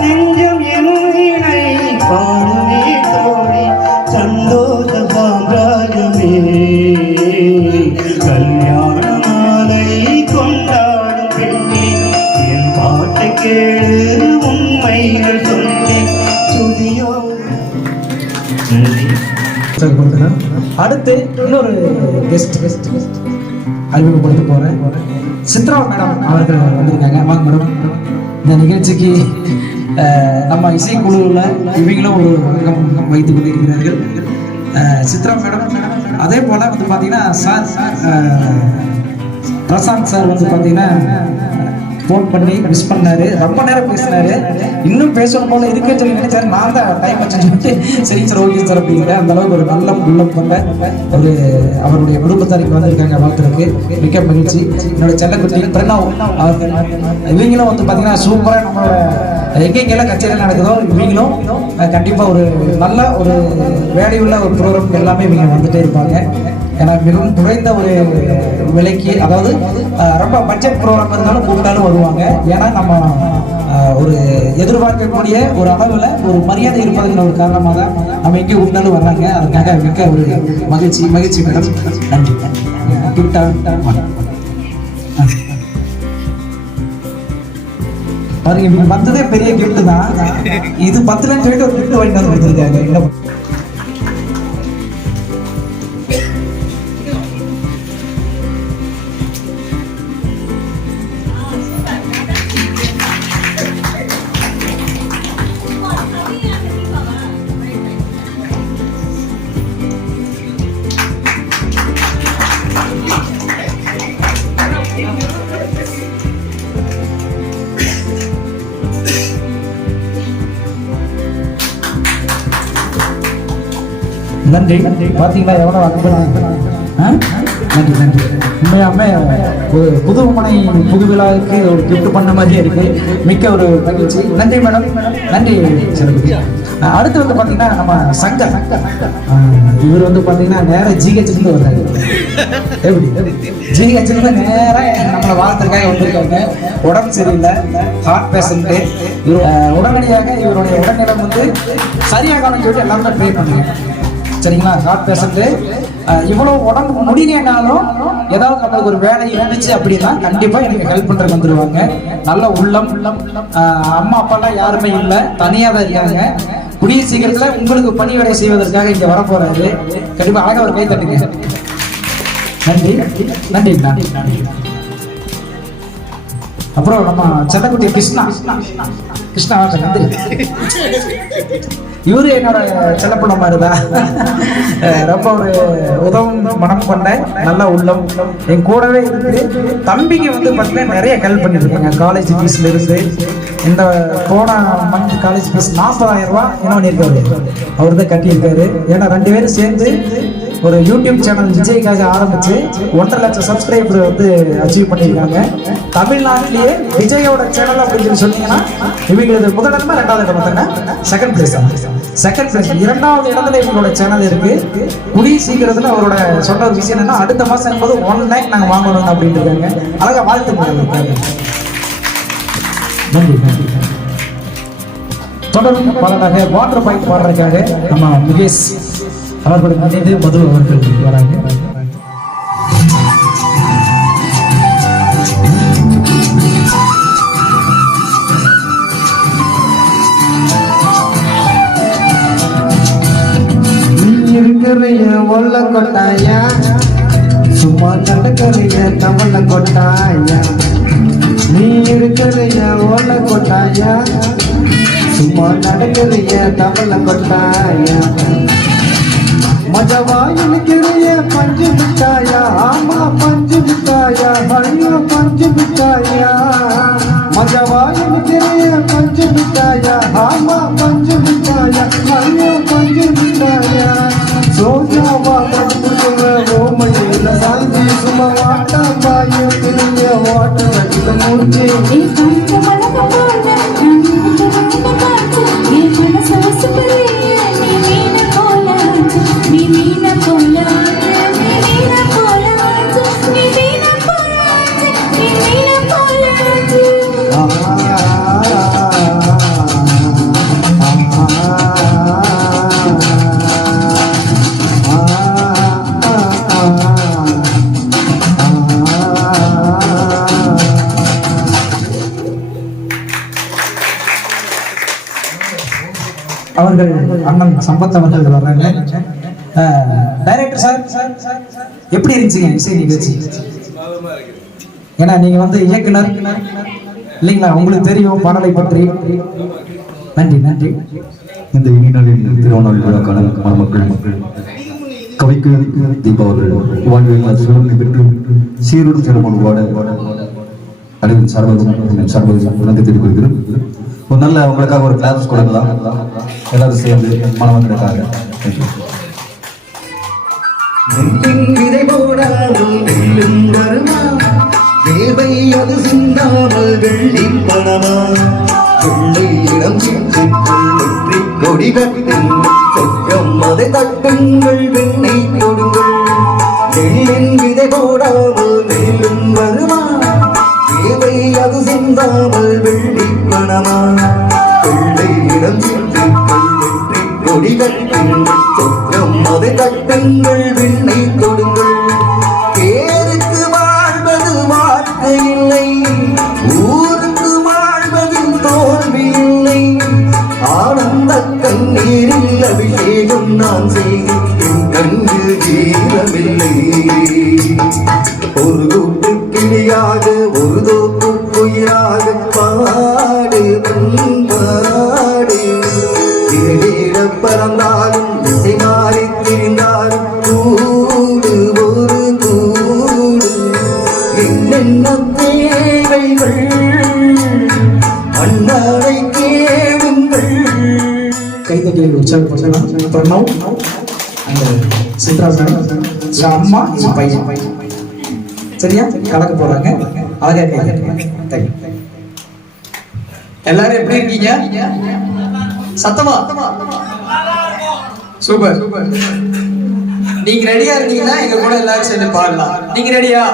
நெஞ்சம் எனும் வீணை பாடுமே தோழி. சந்தோஷ சாம்ராஜ்யமே கல்யாண மாலை கொண்டாடும் பெண்ணே. என் பாட்டை கேளு உண்மைகள் சொன்னேன் சுதியோ. அடுத்து இன்னொரு கெஸ்ட் அறிமுகப்படுத்த போறேன். சித்ரா மேடம் அவர்கள் வந்திருக்காங்க. வாங்க மேடம். இந்த நிகழ்ச்சிக்கு நம்ம இசைக்குழுவில் இவங்களும் ஒரு அங்கம் வைத்துக் கொண்டிருக்கிறார்கள். சித்ரா மேடம் அதே போல வந்து பார்த்தீங்கன்னா சார் பிரசாந்த் சார் வந்து பார்த்தீங்கன்னா ஃபோன் பண்ணி மிஸ் பண்ணாரு. ரொம்ப நேரம் பேசினாரு. இன்னும் பேசணும் போல இருக்குன்னு சொல்லி நினைச்சாரு. நான் தான் டைம் வச்சுன்னு சொல்லிட்டு சரி சார் ஓகே சார் அப்படிங்கிற அந்த அளவுக்கு ஒரு நல்ல உள்ளம் கொண்ட ஒரு அவருடைய குடும்பத்தாருக்கு வந்திருக்காங்க வாழ்த்துறதுக்கு. மிக்க மகிழ்ச்சி. என்னோட செல்லக்குட்டி பிரணவ் அவர்கள் இவங்களும் வந்து பார்த்தீங்கன்னா சூப்பராக நம்மளோட எங்கெங்கெல்லாம் கச்சேரியில் நடக்குதோ இவங்களும் கண்டிப்பாக ஒரு நல்ல ஒரு வேலையுள்ள ஒரு ப்ரோக்ராம் எல்லாமே இவங்க வந்துட்டே இருப்பாங்க. ஏன்னா மிகவும் குறைந்த ஒரு விலைக்கு, அதாவது ரொம்ப பட்ஜெட் ப்ரோக்ராம் இருந்தாலும் கூப்பிட்டாலும் வருவாங்க. ஏன்னா நம்ம ஒரு எதிர்பார்க்கக்கூடிய ஒரு அளவில் ஒரு மரியாதை இருப்பதற்கு ஒரு காரணமாக தான் நம்ம எங்கே கூப்பிட்டாலும் வர்றாங்க. அதுக்காக மிக்க ஒரு மகிழ்ச்சி மேடம். நன்றி. கிஃப்டா பாருங்க, வந்ததே பெரிய கிஃப்ட் தான். இது 10 லட்சம் சொல்லிட்டு ஒரு கிஃப்ட் வாங்கிட்டு வந்து கொடுத்துருக்காங்க. நன்றி. பார்த்தீங்களா எவ்வளோ அன்புனா? நன்றி நன்றி. உண்மையாமே ஒரு புதுமனை புது விழாவுக்கு ஒரு கிஃப்ட் பண்ண மாதிரியே இருக்கு. மிக்க ஒரு மகிழ்ச்சி. நன்றி மேடம். நன்றி சிறப்பு. அடுத்து வந்து பார்த்தீங்கன்னா நம்ம சங்கர். இவர் வந்து பார்த்தீங்கன்னா நேராக ஜிஹெச்லேருந்து வர்றாரு. எப்படி ஜிஹெச்லேருந்து நேராக நம்மளை வாழ்த்துக்காக வந்திருக்காங்க. உடம்பு சரியில்லை, ஹார்ட் பேஷண்ட்டு. உடனடியாக இவருடைய உடல்நிலம் வந்து சரியாகணும்னு சொல்லிட்டு எல்லாருமே ப்ரே பண்ணுங்க. சரிங்களா? ஹார்ட் பேஷண்ட்டு இவ்வளோ உடம்பு முடியலனாலும் ஏதாவது நம்மளுக்கு ஒரு வேலை இருந்துச்சு அப்படின்னா கண்டிப்பாக எனக்கு ஹெல்ப் பண்ணுறதுக்கு வந்துடுவாங்க. நல்ல உள்ளம். அம்மா அப்பாலாம் யாருமே இல்லை, தனியாக தான் இருக்காங்க. கூடிய சீக்கிரத்தில் உங்களுக்கு பணிவிடை செய்வதற்காக இங்கே வரப்போறாரு. கண்டிப்பாக அழகாக ஒரு கை தட்டுங்க. நன்றி நன்றி நன்றி. அப்புறம் நம்ம செல்லக்குட்டி கிருஷ்ணா நன்றி. இவரு என்னோட செல்லப்பட மாதிரிதான். ரொம்ப ஒரு உதவும் மனம் கொண்ட நல்ல உள்ளம். என் கூடவே இருந்து தம்பிக்கு வந்து பார்த்தீங்கன்னா நிறைய ஹெல்ப் பண்ணியிருக்காங்க. காலேஜ் ஃபீஸ்ல இருந்து இந்த போன மந்த் காலேஜ் ஃபீஸ் 40,000 ரூபா என்ன பண்ணியிருக்காரு, அவர் தான் கட்டியிருக்காரு. ஏன்னா 2 பேரும் சேர்ந்து ஒரு யூடியூப் சேனல் விஜய்க்காக ஆரம்பிச்சு 1.5 லட்சம் சப்ஸ்கிரைபர் வந்து அச்சீவ் பண்ணியிருக்காங்க. தமிழ்நாட்டிலேயே விஜயோட சேனல் அப்படின்னு சொன்னீங்கன்னா இவங்களுக்கு முதலிடமா 2வது இடம் பார்த்தீங்கன்னா செகண்ட் பிளேஸ். 2வது இடத்துல இவங்களோட சேனல் இருக்கு. கூடிய சீக்கிரத்துல அவரோட சொன்ன ஒரு விஷயம் என்னன்னா அடுத்த மாசம் என்பது 1 லேக் நாங்க வாங்கணும் அப்படின்னு இருக்காங்க. அழகா வாழ்த்து. நன்றி. தொடர்ந்து பாடலாக வாட்டர் பைக் பாடுறதுக்காக நம்ம முகேஷ் அவர்களுக்கு நினைந்து மது அவர்கள் வராங்க. இருக்கிறைய ஒல்ல கொட்டாயா, சும்மா நடக்கிறைய கவலை கொட்டாயா. நீ இருக்கிறைய ஒல்ல கொட்டாயா, சும்மா நடக்கிறைய கவலை கொட்டாயா. மஜவாயினுக்கிறைய பஞ்சு மிட்டாயா, ஆமா பஞ்சு மிட்டாயா, ஐயோ பஞ்சு மிட்டாயா. மஜவாயினுக்கிறைய பஞ்சு மிட்டாயா, ஆமா பஞ்சு மிட்டாயா, ஐயோ பஞ்சு மிட்டாயா. சோஜாவா படுத்துக்கிற ஓமையில சாந்தி சும்மா வாட்டா பாயும் திரிய ஓட்ட வச்சுக்க மூச்சு. அவர்கள் அண்ணன் சம்பத் அவர்கள் வர்றாங்க. டைரக்டர் சார் எப்படி இருந்துச்சுங்க இசை நிகழ்ச்சி? ஏன்னா நீங்க வந்து இயக்குனர் இல்லைங்களா, உங்களுக்கு தெரியும் பாடலை பற்றி. நன்றி நன்றி. இந்த இனிநாளின் திருவண்ணாமலை விழாக்கான மணமக்கள் கவிக்கு தீபா அவர்கள் வாழ்வில் சூழ்நிலை பெற்று சீரோடு சிறப்பான வாட அனைவரும் சார்பாக உணர்ந்து தெரிவிக்கிறோம். ஒரு நல்ல உங்களுக்காக ஒரு கிளாஸ் கொடுக்கலாம் எல்லாரும் சேர்ந்து மணமக்களுக்காக. விதை போடாமல் வெல்லும் வருமா, தேவை அது சிந்தாமல் வெள்ளி பணமா. வெள்ளை இடம் சிற்றிற்குள் வெற்றி கொடி கட்டும் சொர்க்கம் அதை தட்டுங்கள் வெண்ணை கொடுங்கள். வெள்ளின் விதை போடாமல் வெல்லும் வருமா, தேவை அது சிந்தாமல் வெள்ளி பணமா. வெள்ளை இடம் சிற்றிற்குள் வெற்றி கொடி கட்டும் சொர்க்கம் அதை தட்டுங்கள் வெண்ணை கொடுங்கள். பேருக்கு வாழ்வது வாழ்க்கை இல்லை, ஊருக்கு வாழ்வதில் தோல்வி இல்லை. ஆனந்த கண்ணீரில் அபிஷேகம் நான் செய்து என் கண்ணில் ஈரமில்லை. ஒரு கூட்டு கிளியாக ஒரு தோப்பு குயிலாக பாடு பண்பாடு. தேட பறந்தாலும் திசை மாறி திரிந்தாலும் கூடு ஒரு கூடு. என்னென்ன தேவைகள் அண்ணனை கேளுங்கள். கைதட்டி உற்சாகப்படுத்தலாம். அந்த சித்ரா மேடம் இது அம்மா இது பையன் சரியா கலக்க போறாங்க அழகா கேட்க எல்லாரும் எப்படி இருக்கீங்க? சத்தமா சூப்பர். நீங்க ரெடியா இருந்தீங்கன்னா எங்க கூட எல்லாரும் சேர்ந்து பாடலாம். நீங்க ரெடியா?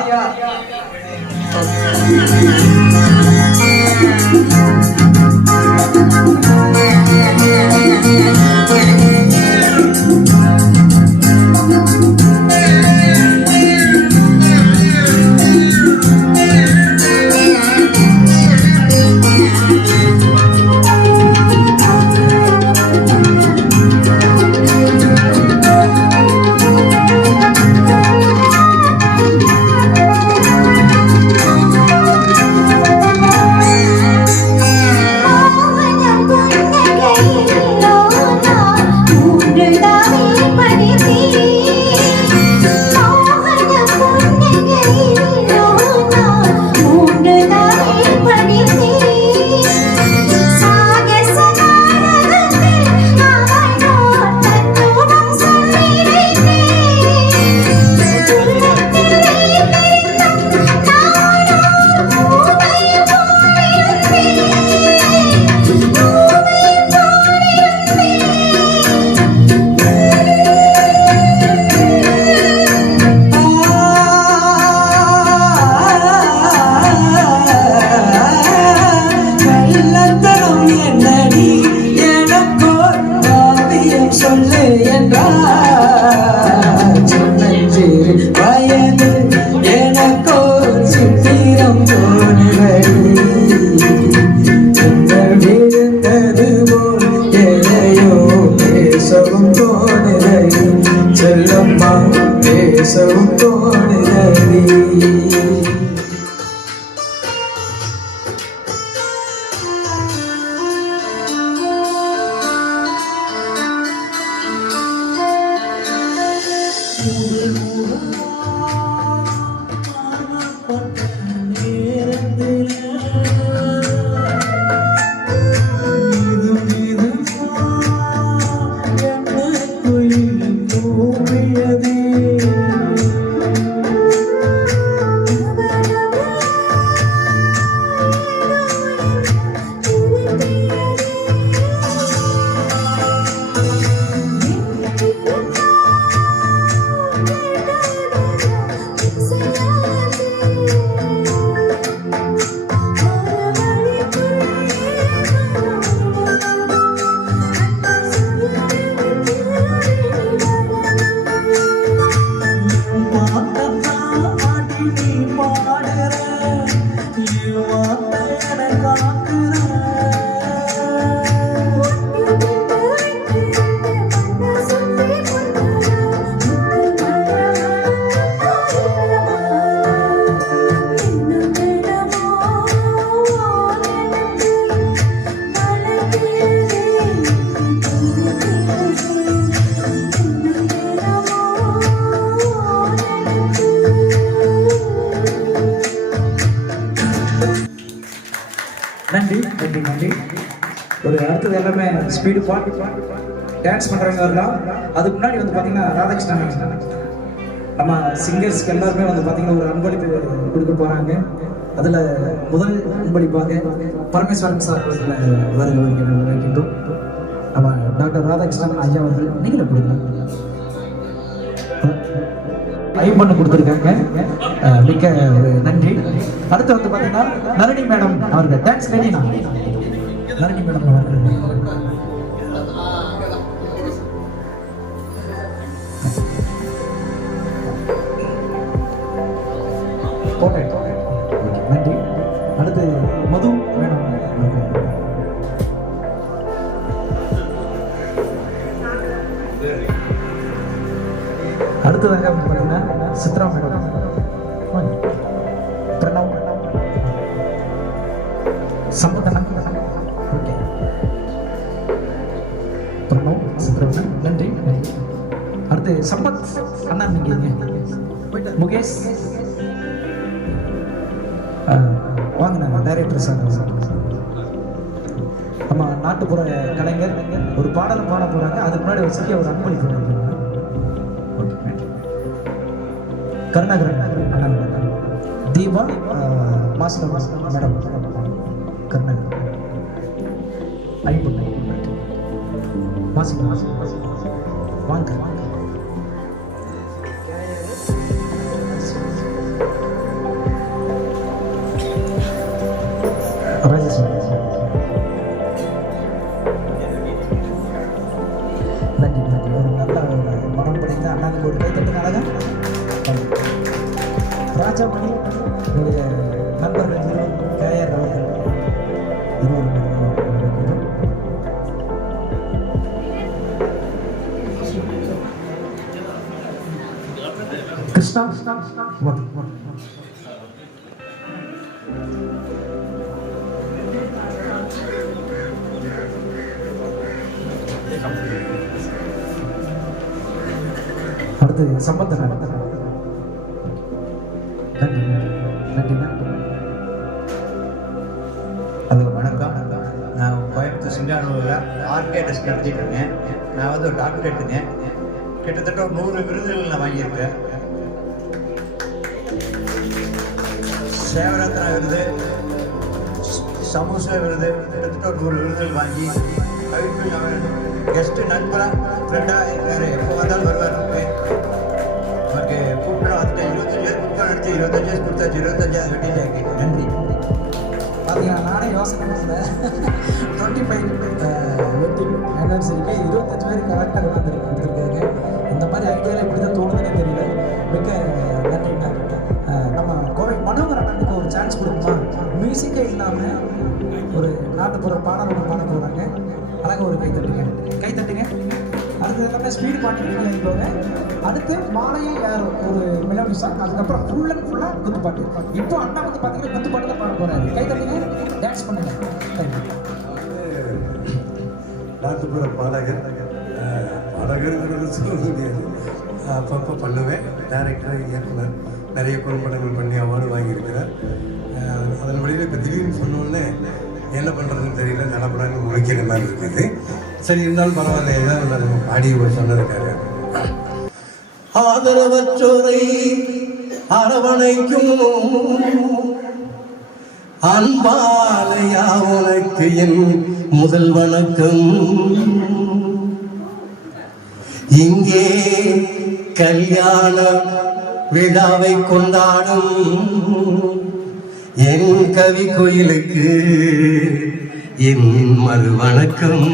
நன்றி நன்றி நன்றி. ஒரு அடுத்தது எல்லாமே ஸ்பீடு பாட்டு டான்ஸ் பண்ணுறவங்க வரலாம். அதுக்கு முன்னாடி வந்து பார்த்தீங்கன்னா ராதாகிருஷ்ணன் நம்ம சிங்கர்ஸ்க்கு எல்லாருமே வந்து பார்த்தீங்கன்னா ஒரு அன்பளிப்பு கொடுக்க போகிறாங்க. அதில் முதல் அன்பளிப்பாக பரமேஸ்வரன் சார் வருகின்றோம். நம்ம டாக்டர் ராதாகிருஷ்ணன் ஐயா அவர்கள் நீங்களே கொடுக்கலாம். ஐம்பண்ணு கொடுத்துருக்காங்க, மிக்க ஒரு நன்றி. அடுத்து வந்து பார்த்தீங்கன்னா நளினி மேடம் அவர்கள் டான்ஸ் ரெடினா நளினி மேடம் அவர்கள் நன்றி. அடுத்து மது மேடம் அடுத்ததாக பார்த்தீங்கன்னா சித்ரா மேடம், பிரணவ், சம்பத்தனா, ஓகே பிரணவ், சித்ரா நன்றி. அடுத்து சம்பத் அண்ணா, நீங்க முகேஷ் வாங்கினாங்க டைரக்டர் சார். நம்ம நாட்டுப்புற கலைஞர் ஒரு பாடல் பாட போறாங்க. அதுக்கு முன்னாடி ஒரு சிறிய ஒரு அன்பளிப்பு. கருணாகரன் அண்ணன், தீபா மாஸ்டர் மேடம் கருணாகரன் ஐம்பது வாசிங்க வாங்க ராஜேஷ் நன்றி நன்றி. ஒரு நல்ல ஒரு மனம் படைத்த அண்ணாவுக்கு ஒரு கை தட்டுங்க அழகா. ராஜாமணி என்னுடைய நண்பர்கள் கேஆர் அவர்கள் கிருஷ்ணா அடுத்து சம்பந்தன் நன்றி நன்றி நன்றி. ஹலோ வணக்கம். நான் கோயம்புத்தூர் சிங்கானூரில் ஆர்கிடெக்ட் நடத்திட்டு இருக்கேன். நான் ஒரு டாக்டரேட்டுங்க. கிட்டத்தட்ட ஒரு 100 விருதுகள் நான் வாங்கியிருக்கேன். சேவரத்னா விருது, சமூக விருது, கிட்டத்தட்ட ஒரு 100 விருதுகள் வாங்கி கெஸ்ட்டு நண்பராக ஃப்ரெண்டாக இருக்கார். எப்போ வந்தாலும் வருவார். அவருக்கு கூப்பிட்டு வந்துட்டு 25 பேர் கூப்பிட்டு நடத்தி 25 வயசு கொடுத்தாச்சு. 25ஆவது வெட்டிட்டாங்க. நன்றி. பார்த்தீங்கன்னா நானே யோசனை பண்ணல. 25 வெட்டிங் ஆனிவர்சரிக்கு 25 பேர் கரெக்டாக கொடுத்துருக்காங்க. இந்த மாதிரி ஐடியாவில் எப்படி தான் தோணுதுன்னு தெரியல. மிக்க நன்றிங்க. நம்ம கோவை மனோகர் அண்ணனுக்கு ஒரு சான்ஸ் கொடுக்குமா? மியூசிக்கே இல்லாமல் ஒரு நாட்டுப்புற பாடல் ஒன்று பாட போகிறாங்க. அழகாக ஒரு கை தட்டுங்க கை தட்டுங்க. அடுத்து எல்லாமே ஸ்பீடு பாட்டு எழுதிக்கோங்க. அடுத்து மாலையே யார் ஒரு மெலோடி சாங், அதுக்கப்புறம் ஃபுல் அண்ட் ஃபுல்லாக குத்துப்பாட்டு. இப்போ அண்ணா வந்து பார்த்தீங்கன்னா குத்துப்பாட்டு தான் பாட போகிறாரு. கை தட்டுங்க, டான்ஸ் பண்ணுங்க. நாட்டுப்புற பாடகர்ங்கிறது சொல்ல முடியாது. அப்பப்போ பண்ணுவேன். டைரக்டர், இயக்குனர், நிறைய குறும்படங்கள் பண்ணி அவார்டு வாங்கியிருக்கிறேன். அதன் வழியில் இப்போ திடீர்னு சொன்னோடனே என்ன பண்ணுறதுன்னு தெரியல, நடப்படாங்க முளைக்கிற மாதிரி இருக்குது. சரி, இருந்தாலும் பரவாயில்ல, ஏதாவது நம்ம பாடி சொன்னதுக்காக. ஆதரவற்றோரை அரவணைக்கும் அன்பாலையா உனக்கு என் முதல் வணக்கம். இங்கே கல்யாண விழாவை கொண்டாடும் என் கவி கோயிலுக்கு என் மறு வணக்கம்.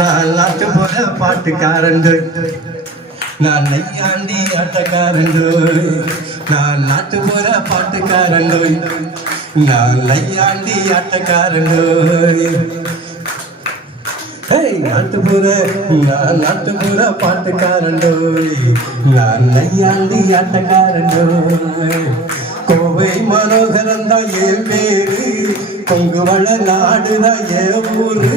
நான் நாட்டுப்புற பாட்டுக்காரங்கள், நான் நையாண்டி ஆட்டக்காரங்கள். நான் நாட்டுப்புற பாட்டுக்காரங்கள், நான் நையாண்டி ஆட்டக்காரங்கள். நாட்டுப்புற நான் நாட்டுப்புற பாட்டுக்காரண்டோய், நான் நையாண்டி ஆட்டக்காரண்டோய். கோவை மனோகரன் தான் என் பேரு, கொங்குவள நாடுதான் என் ஊரு.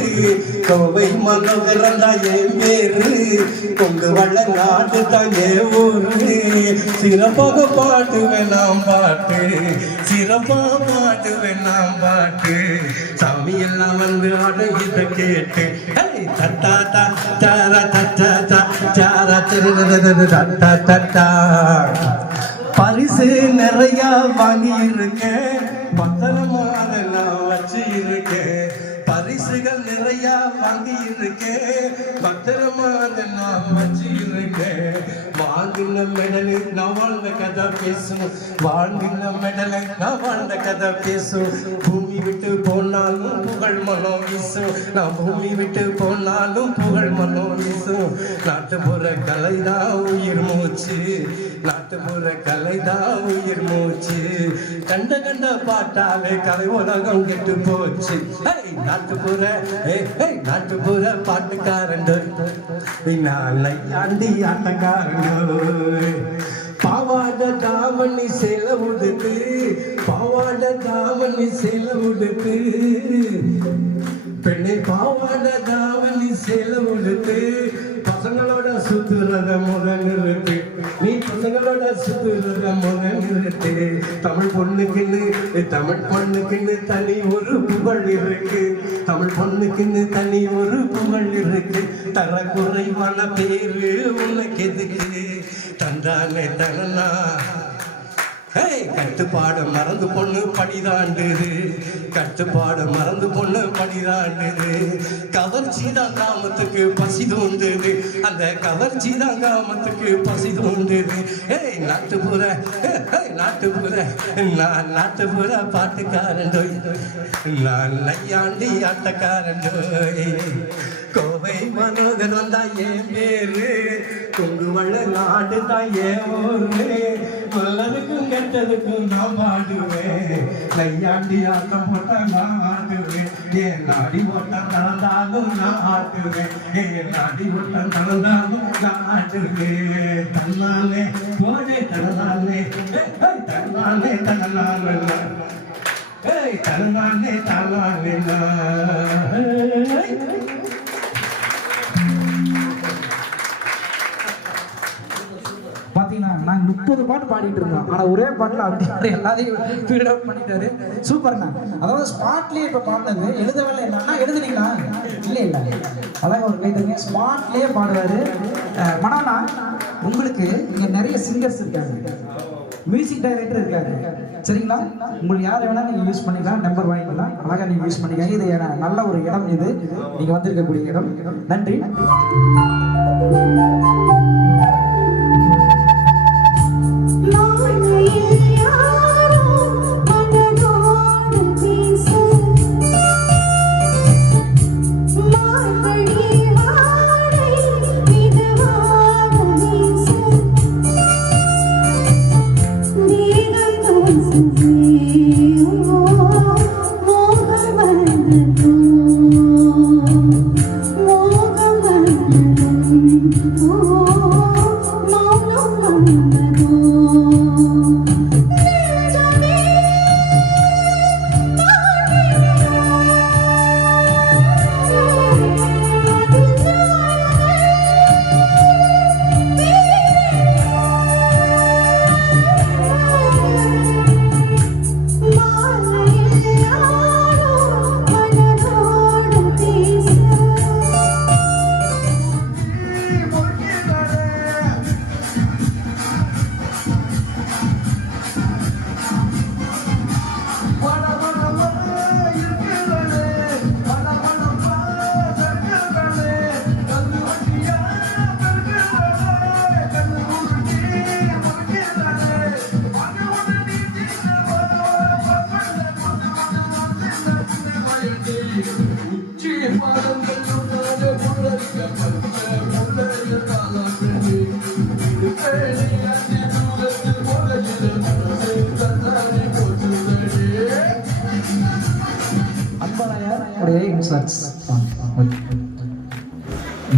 கோவை மனோகரன் தான் என் பேரு, கொங்குவள நாடுதான் என் ஊரு. சிறப்பாக பாட்டுவேன் நாம் பாட்டு, சிறப்பா பாட்டுவேன் நாம் பாட்டு. சாமி எல்லாம் வந்து அடங்கிட்ட கேட்டு பரிசு நிறைய வாங்கி இருக்கேன், பத்திரமா அதெல்லாம் வச்சு இருக்கேன். பரிசுகள் நிறைய வாங்கி இருக்கேன், பத்திரமா அதெல்லாம் வச்சு இருக்கேன். வாழ்கின்ற மெடலு நான் வாழ்ந்த கதை பேசும், வாழ்கின்ற மெடலை நான் வாழ்ந்த கதை பேசும். பூமி விட்டு போனாலும் புகழ் மனம் வீசும், நான் பூமி விட்டு போனாலும் புகழ் மனம் வீசும். நாட்டுப்புற கலைதான் உயிர் மூச்சு, நாட்டுப்புற கலைதான் உயிர் மூச்சு. கண்ட கண்ட பாட்டாலே கலை உலகம் கெட்டு போச்சு. நாட்டுப்புற நாட்டுப்புற பாட்டுக்காரண்டு, நான் நையாண்டி ஆட்டக்காரண்டு. பாவாட தாமணி சேல உடுத்து, பாவாட தாமணி சேல உடுத்து. பெண்ணை பாவாட தாமணி சேல உடுத்து, பசங்களோட சுத்துறத முதல் நிறுத்து. நீ பசங்களோட சுத்துறத நிறுத்து. தமிழ் பொண்ணுக்குன்னு தனி ஒரு புகழ் இருக்கு. தமிழ் பொண்ணுக்குன்னு தனி ஒரு புகழ் இருக்கு. தர குறைவான பேரு உனக்கு எதுக்கு? தந்தானே தரனா கட்டுப்பாட மறந்து பொண்ணு படிதாண்டுது. கட்டுப்பாட மறந்து பொண்ணு படிதாண்டுது. கவர்ச்சி தான் காமத்துக்கு பசி தோண்டுது. அந்த கவர்ச்சி தான் காமத்துக்கு பசி தோண்டுது. நாட்டுப்புற நான் நாட்டுப்புற பாட்டுக்காரன். நான் நையாண்டி ஆட்டக்காரன். கோவை மனோகர் வந்தா என் பேரு. கொங்குவள நாடு தான் என் ஊரு. நல்லதுக்கும் கெட்டதுக்கும் நான் பாடுவேன். நையாண்டி ஆட்டம் போட்டா நான் ஆடுவேன். ஏன் நாடி ஓட்டம் நடந்தாலும் நான் ஆடுவேன். ஏன் நாடி ஓட்டம் நடந்தாலும் நான் ஆடுவேன். தன்னாலே போனே தன்னாலே தன்னாலே தன்னாலே தன்னாலே தன்னாலே. பார்த்தீங்கன்னா நாங்கள் 30 பாட்டு பாடிட்டு இருந்தோம். ஆனால் ஒரே பாட்டில் அப்படி எல்லாத்தையும் ஃபீட் அவுட் பண்ணிட்டாரு. சூப்பர்ண்ணா. அதாவது ஸ்பாட்லேயே இப்போ பாடினது எழுதவே இல்லைன்னா எழுதுனீங்களா? இல்லை அதான் ஒரு கைத்தங்க ஸ்பாட்லேயே பாடுவார். மனோண்ணா, உங்களுக்கு இங்கே நிறைய சிங்கர்ஸ் இருக்காங்க, மியூசிக் டைரக்டர் இருக்காரு, சரிங்களா? உங்களுக்கு யாரை வேணாலும் நீங்கள் யூஸ் பண்ணிக்கலாம், நம்பர் வாங்கிக்கலாம், அழகாக நீங்கள் யூஸ் பண்ணிக்கலாம். இது நல்ல ஒரு இடம், இது நீங்கள் வந்திருக்கக்கூடிய இடம். நன்றி.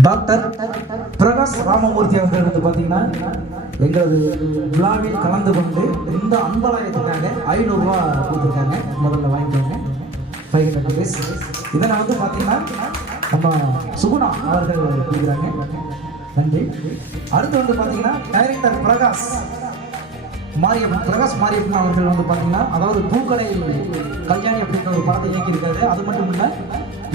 டாக்டர் பிரகாஷ் ராமமூர்த்தி அவர்கள் வந்து பார்த்தீங்கன்னா எங்களது விழாவில் கலந்து கொண்டு இந்த அன்பலாயத்துக்காக 500 ரூபா கொடுத்துருக்காங்க. முதல்ல வாங்கிக்கோங்க, 500 rupees. இதனை வந்து பார்த்தீங்கன்னா நம்ம சுகுணா அவர்கள் கொடுக்குறாங்க. நன்றி. அடுத்து வந்து பார்த்தீங்கன்னா டைரக்டர் பிரகாஷ் மாரியப்பன் அவர்கள் வந்து பார்த்தீங்கன்னா, அதாவது பூக்கடை கல்யாணி அப்படின்ற ஒரு படத்தை இயக்கியிருக்காரு. அது மட்டும் இல்லை,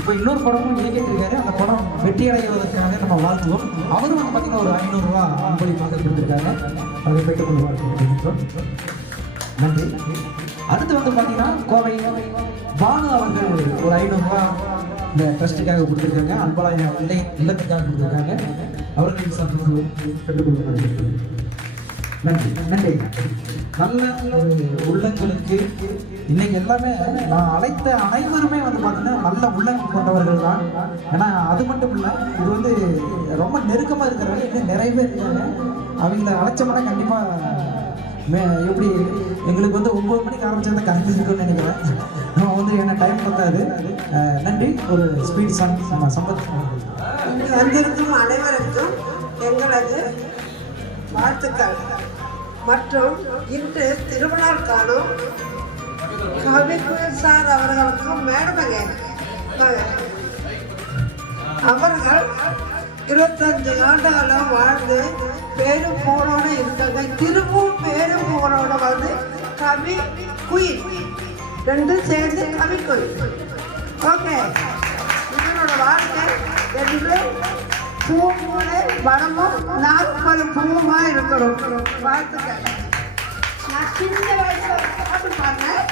இப்போ இன்னொரு படமும் இயக்கியிருக்காரு. அந்த படம் வெற்றி அடைவதற்காக நம்ம வாழ்த்துவோம். அவரும் வந்து பார்த்தீங்கன்னா ஒரு 500 ரூபா அன்பளிப்பாக கொடுத்துருக்காங்க. அதை பெற்றுக்கொண்டு வாழ்த்துக்கிறோம். நன்றி. அடுத்து வந்து பார்த்தீங்கன்னா கோவை பானு அவர்கள் ஒரு 500 ரூபா இந்த ட்ரஸ்ட்டுக்காக கொடுத்துருக்காங்க. அன்பலாய இல்லத்துக்காக கொடுத்துருக்காங்க. அவர்கள் சந்தோஷம் பெற்றுக்கொள்ளுங்கள். நன்றி. நல்ல உள்ளங்களுக்கு இன்னைக்கு எல்லாமே நான் அழைத்த அனைவருமே வந்து பார்த்தீங்கன்னா நல்ல உள்ளங்கள் கொண்டவர்கள் தான். ஏன்னா அது மட்டும் இல்லை, இது வந்து ரொம்ப நெருக்கமாக இருக்கிறவங்க இன்னும் நிறைய பேர் இருக்காங்க. அவங்கள அழைச்சோம்னா கண்டிப்பாக எப்படி எங்களுக்கு வந்து 9 மணிக்கு ஆரம்பிச்சிருந்தா கரெக்ட் இருக்குன்னு நினைக்கிறேன். நம்ம வந்து என்ன டைம் பத்தாது. நன்றி. ஒரு ஸ்பீட் சாங் சம்பத். வந்திருக்கும் அனைவருக்கும் எங்களது வாழ்த்துக்கள் மற்றும் இன்று திருமணம் காணும் கவிக்குயில் சார் அவர்களுக்கும் மேடமங்க அவர்கள் 25 ஆண்டுகாலம் வாழ்ந்து பேரும் போரோட இருக்காங்க. திரும்பவும் பேரும் போரோட வந்து கவி குயில் ரெண்டும் சேர்ந்து கவி குயில். ஓகே, இவனோட வாழ்க்கை ரெண்டு பூ கூட மனமும் 40 பூவுமா இருக்கணும். வாழ்த்துக்கள். நான் சின்ன வயசுல பாட்டு பாடுறேன்,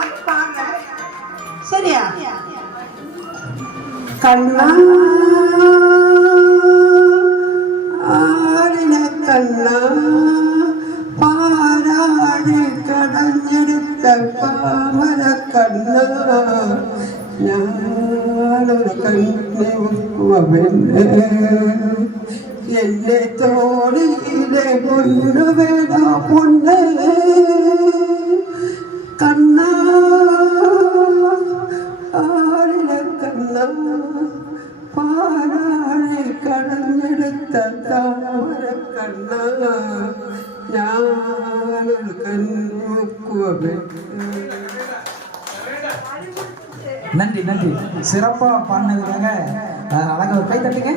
அது பாடுறேன். சரியா? கண்ணா ஆடின கண்ணா பாராடி கடஞ்செடுத்த பாமர கண்ணா ஞானொரு கண்ணே என்னை தோழியிலே பொண்ணு வேணா பொண்ணு கண்ணா ஆடின கண்ணா பாராடி கடஞ்செடுத்த தாமர கண்ணா ஞானொரு கண்ணுக்குவே. நன்றி நன்றி, சிறப்பாக பாடினதுக்காக அழகாக ஒரு கை தட்டுங்க.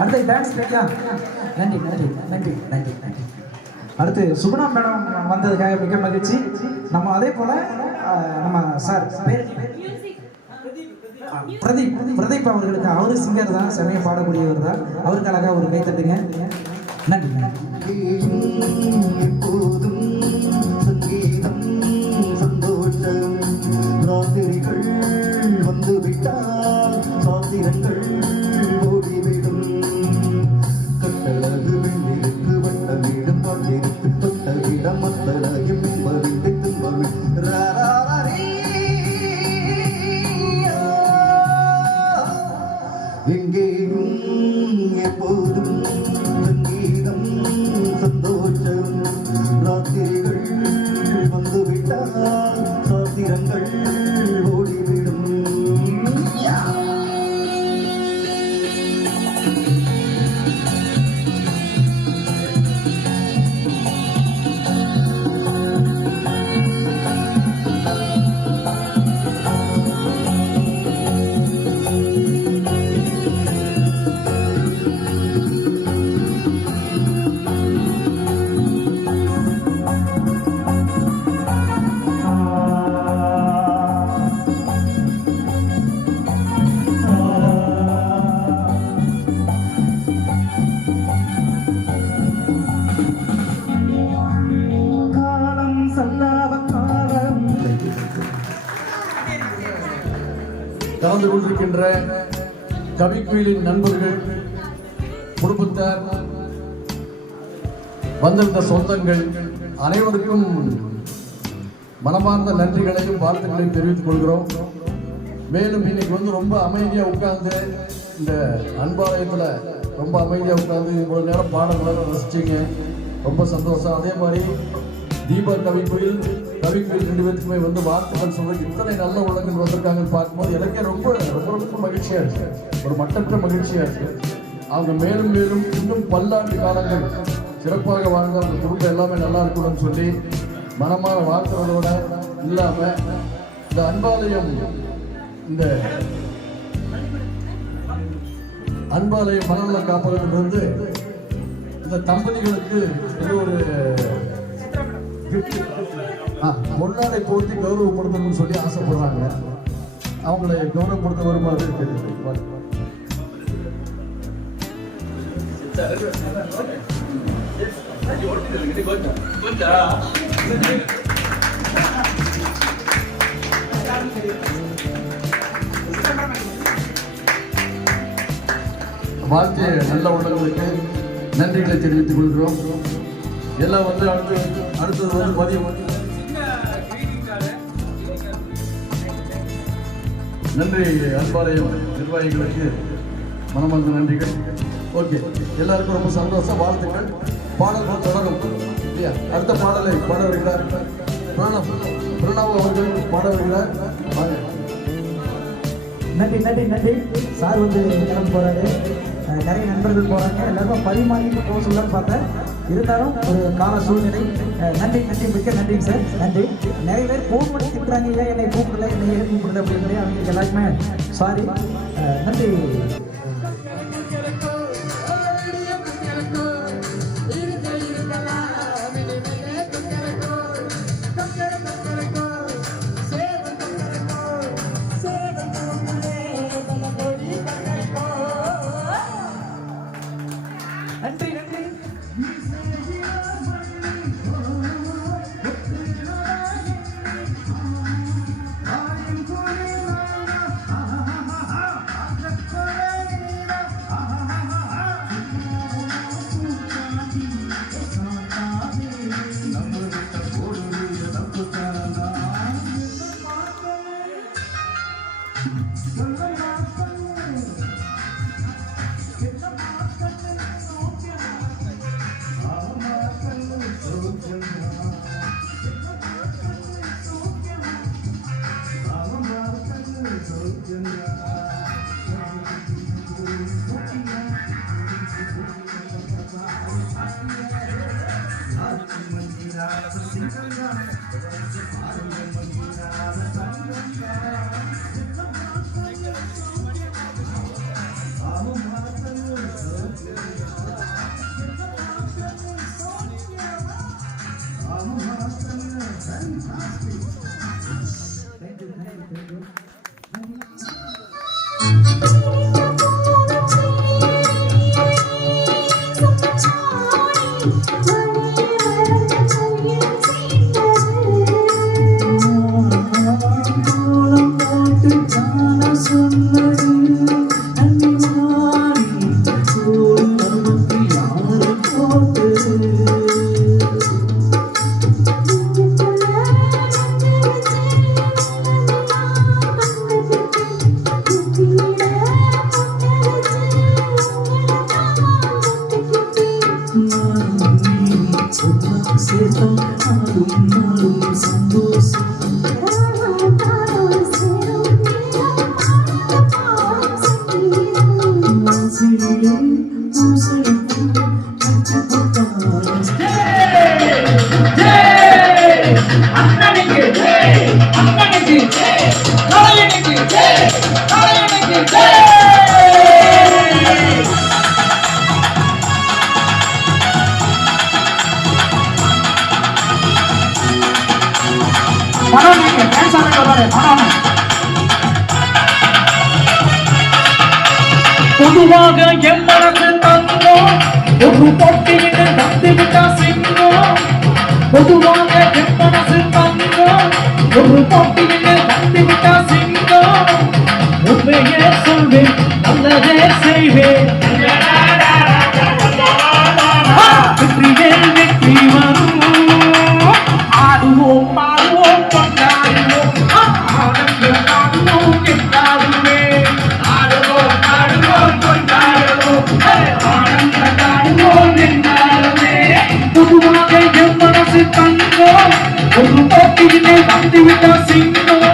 அடுத்து டான்ஸ் கேட்கலாம். நன்றி நன்றி நன்றி நன்றி நன்றி. அடுத்து சுகுணா மேடம் வந்ததுக்காக மிக மகிழ்ச்சி. நம்ம அதே போல நம்ம சார் பேர் பிரதீப் அவர்களுக்கு, அவரு சிங்கர் தான், செமையை பாடக்கூடியவர் தான். அவருக்கு அழகாக ஒரு கை தட்டுங்க. நன்றி நன்றி. எப்போதும் சங்கீதம் சந்தோஷம் ராத்திரிகள் வந்துவிட்டால் சாத்திரங்கள் ஓடிவிடும் கட்டழகு வெண்ணிருக்கு வட்ட வீடும் பாட்டிருக்கு தொட்ட இடம் மத்தளையும் துன்பவிட்டு துன்பவி எங்கேயும் எப்போதும் சங்கீதம் சந்தோஷம் ராத்திரிகள் வந்துவிட்டால் சாத்திரங்கள் ஓடிவிடும். கலந்து கொண்டிருக்கின்ற கவிக்குயிலின் நண்பர்கள், குடும்பத்தார், வந்திருந்த சொந்தங்கள் அனைவருக்கும் மனமார்ந்த நன்றிகளையும் வாழ்த்துக்களையும் தெரிவித்துக் கொள்கிறோம். மேலும் இன்னைக்கு வந்து ரொம்ப அமைதியாக உட்கார்ந்து இந்த அன்பாலயத்தில் ரொம்ப அமைதியாக உட்கார்ந்து இவ்வளவு நேரம் பாடங்களை ரசிச்சிங்க, ரொம்ப சந்தோஷம். அதே மாதிரி தீபா கவிக்குயில் 2 பேருக்குமே வந்து வாழ்த்துக்கள் சொல்றது இத்தனை நல்ல உள்ளங்கள் வந்திருக்காங்கன்னு பார்க்கும்போது எனக்கே ரொம்ப ரொம்ப ரொம்ப மகிழ்ச்சியா இருக்கு, ஒரு மட்டற்ற மகிழ்ச்சியா இருக்கு. அவங்க மேலும் மேலும் இன்னும் பல்லாண்டு காலங்கள் சிறப்பாக வாழ்ந்த அவங்க குடும்பம் எல்லாமே நல்லா இருக்கணும்னு சொல்லி மனமான வாழ்த்துறதோட இல்லாம இந்த அன்பாலயம் மனநல காப்பகத்திலிருந்து இந்த தம்பதிகளுக்கு ஒரு பொன்னாடை போட்டி கௌரவப்படுத்தணும்னு சொல்லி ஆசைப்படுறாங்க. அவங்களை கௌரவப்படுத்த வருமாறு வாழ்க்கை நல்ல உள்ளவர்களுக்கு நன்றிகளை தெரிவித்துக் கொள்கிறோம். எல்லாம் வந்து அடுத்தது வந்து பதிவு. நன்றி அன்பாலயம் நிர்வாகிகளுக்கு மனமார்ந்த நன்றிகள். ஓகே, எல்லாருக்கும் ரொம்ப சந்தோஷம், வாழ்த்துக்கள். பாடல்கள் தொடரும் இல்லையா? அடுத்த பாடலை பாட வருகிறார் பிரணவ் அவர்கள் பாட வருகிறார். நன்றி நன்றி நன்றி. சார் வந்து கிளம்ப போறாரு, நிறைய நண்பர்கள் போறாங்க, எல்லாருக்கும் பரிமாறிட்டு போக சொல்லலாம்னு பார்த்தேன். இருந்தாலும் ஒரு கால சூழ்நிலை. நன்றி நன்றி, மிக்க நன்றி சார், நன்றி. நிறைய பேர் ஃபோன் பண்ணி திட்டுறாங்க, ஏன் என்னை கூப்பிடல, என்னை ஏன் கூப்பிடல அப்படின்னு. அவங்களுக்கு எல்லாருக்குமே சாரி, நன்றி. நன்றி நன்றி. பொதுவாக என் மனசு தங்கம் ஒரு பொட்டியிட்டு தந்து விட்டா சிங்கம். பொதுவாக என் மனசு தங்கம் ஒரு பொட்டியிட்டு தந்து விட்டா சிங்கம். உண்மையே சொல்வேன், நல்லதே செய்வேன். வெற்றியே வெற்றி வரும். ஆடுவோம் பாடுவோம் கொண்டாடுவோம், ஆடுவோம் என்றாடுவே. ஆடுவோம் ஆடுவோம் கொண்டாடுவோம், ஆடுவோம் என்றாடுவே. பொதுவாக என் மனசு தங்கம் ஒரு போட்டியிலே வந்துவிட்ட சிங்கம்.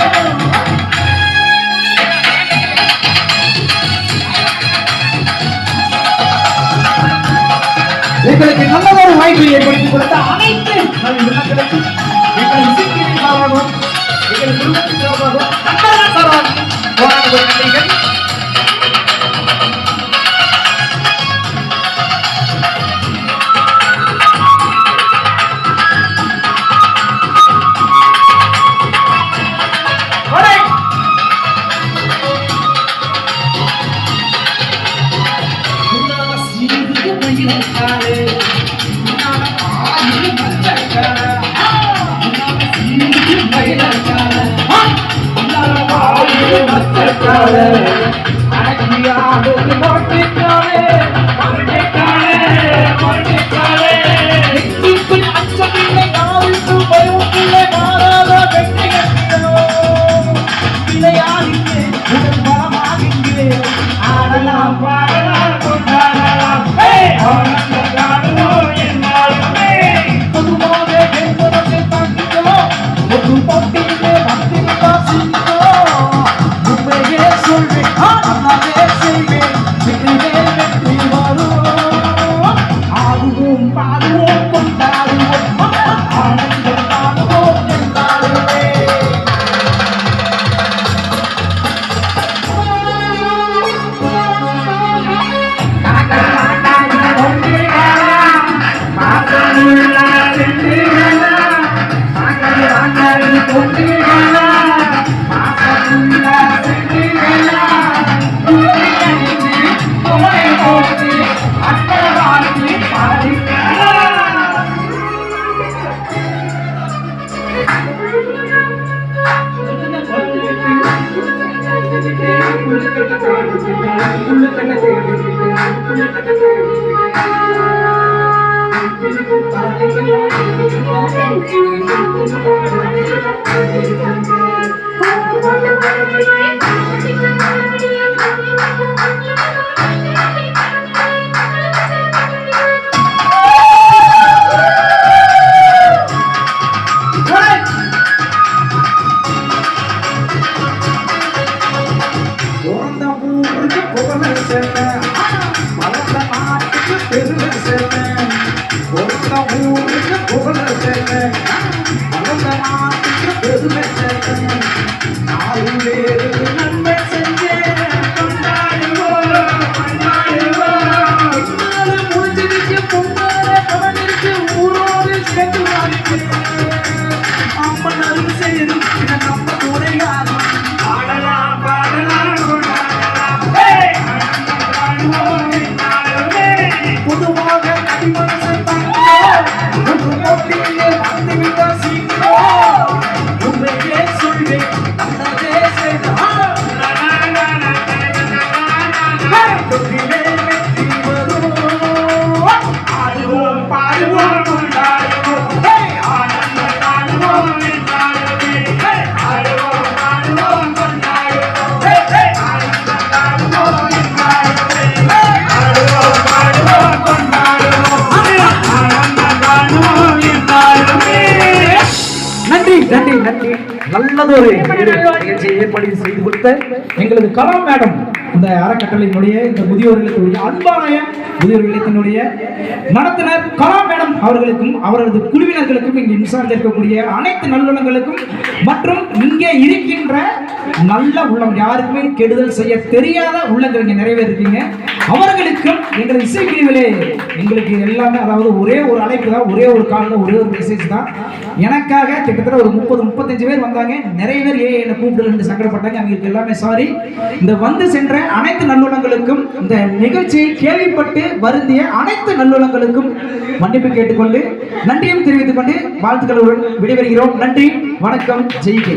எங்களுக்கு நல்ல ஒரு வாய்ப்பை ஏற்படுத்தி கொடுத்த அனைத்து விழாக்களுக்கு எங்கள் இசைக்குழுவின் சார்பாகவும் எங்கள் குடும்பத்தின் சார்பாகவும் நண்பர்கள் சார்பாகவும் போராட நன்றிகள். சொல்வேன், செய்வேன், வெற்றி வரும். நல்லதொரு நிகழ்ச்சியை ஏற்பாடு செய்து கொடுத்த எங்களது கலாம் மேடம் இந்த அறக்கட்டளையினுடைய இந்த முதியோர்களுடைய அன்பான முதியோர் இல்லத்தினுடைய நடத்துனர் கலாம் மேடம் அவர்களுக்கும் அவரது குழுவினர்களுக்கும் இங்கு இன்சார்ஜ் இருக்கக்கூடிய அனைத்து நல்லுள்ளங்களுக்கும் மற்றும் இங்கே இருக்கின்ற நல்ல உள்ளம் யாருக்குமே கெடுதல் செய்ய தெரியாத உள்ளங்கள் இங்கே நிறைய இருக்கீங்க அவர்களுக்கும் எங்களது இசைப்பிரிவிலே எங்களுக்கு எல்லாமே அதாவது ஒரே ஒரு அழைப்பு தான் ஒரே ஒரு காலில் ஒரே ஒரு மெசேஜ் தான் எனக்காக கிட்டத்தட்ட ஒரு 30-35 பேர் வந்தாங்க நிறைய பேர் என்னை கூப்பிடலன்னு சங்கடப்பட்டாங்க அவங்களுக்கு எல்லாமே சாரி இந்த வந்து சென்ற அனைத்து நல்லுள்ளங்களுக்கும் இந்த நிகழ்ச்சியை கேள்விப்பட்டு வருந்திய அனைத்து நல்லுள்ளங்களுக்கும் மன்னிப்பு கேட்டுக்கொண்டு நன்றியும் தெரிவித்துக் கொண்டு வாழ்த்துக்களுடன் விடைபெறுகிறோம் நன்றி வணக்கம் ஜெய்கே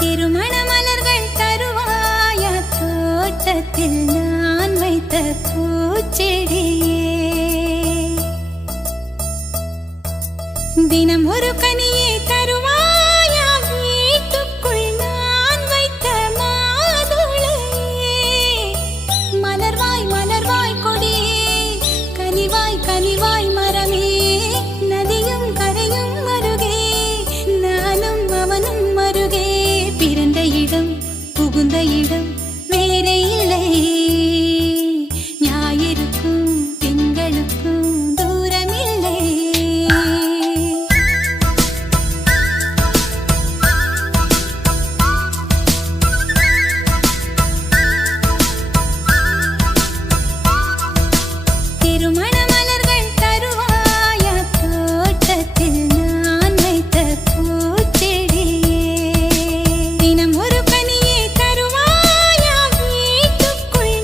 திருமண மலர்கள் தருவாயா தோட்டத்தில் நான் வைத்த பூச்செடியே தினம் ஒரு கனியை தருவாயா வீட்டுக்குள் நான் வைத்த மாதுளையே மலர்வாய் மலர்வாய் கொடியே கனிவாய் கனிவாய் மரமே நதியும் கரையும் மருகே நானும் அவனும் மருகே பிறந்த இடம் புகுந்த இடம் வேறே இல்லை ஞாயிறுக்கும் திங்களுக்கும் தூரமில்லை திருமண மலர்கள் தருவாயா தோட்டத்தில் நான் வைத்த பூச்செடியே தினம் ஒரு கனியை தருவாயா வீட்டுக்குள்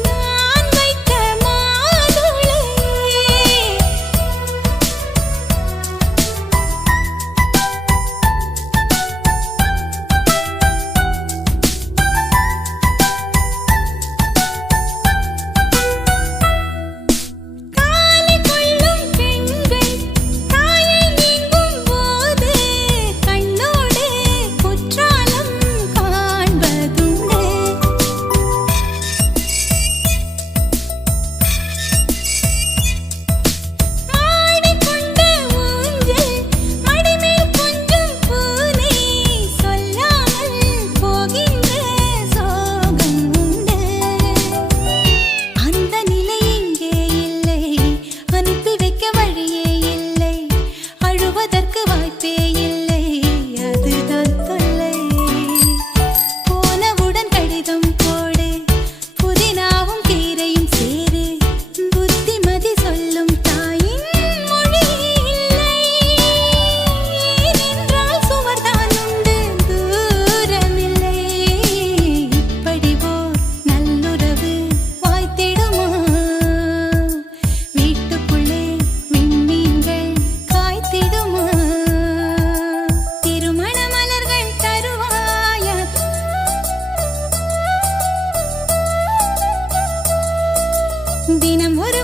தினம் ஒரு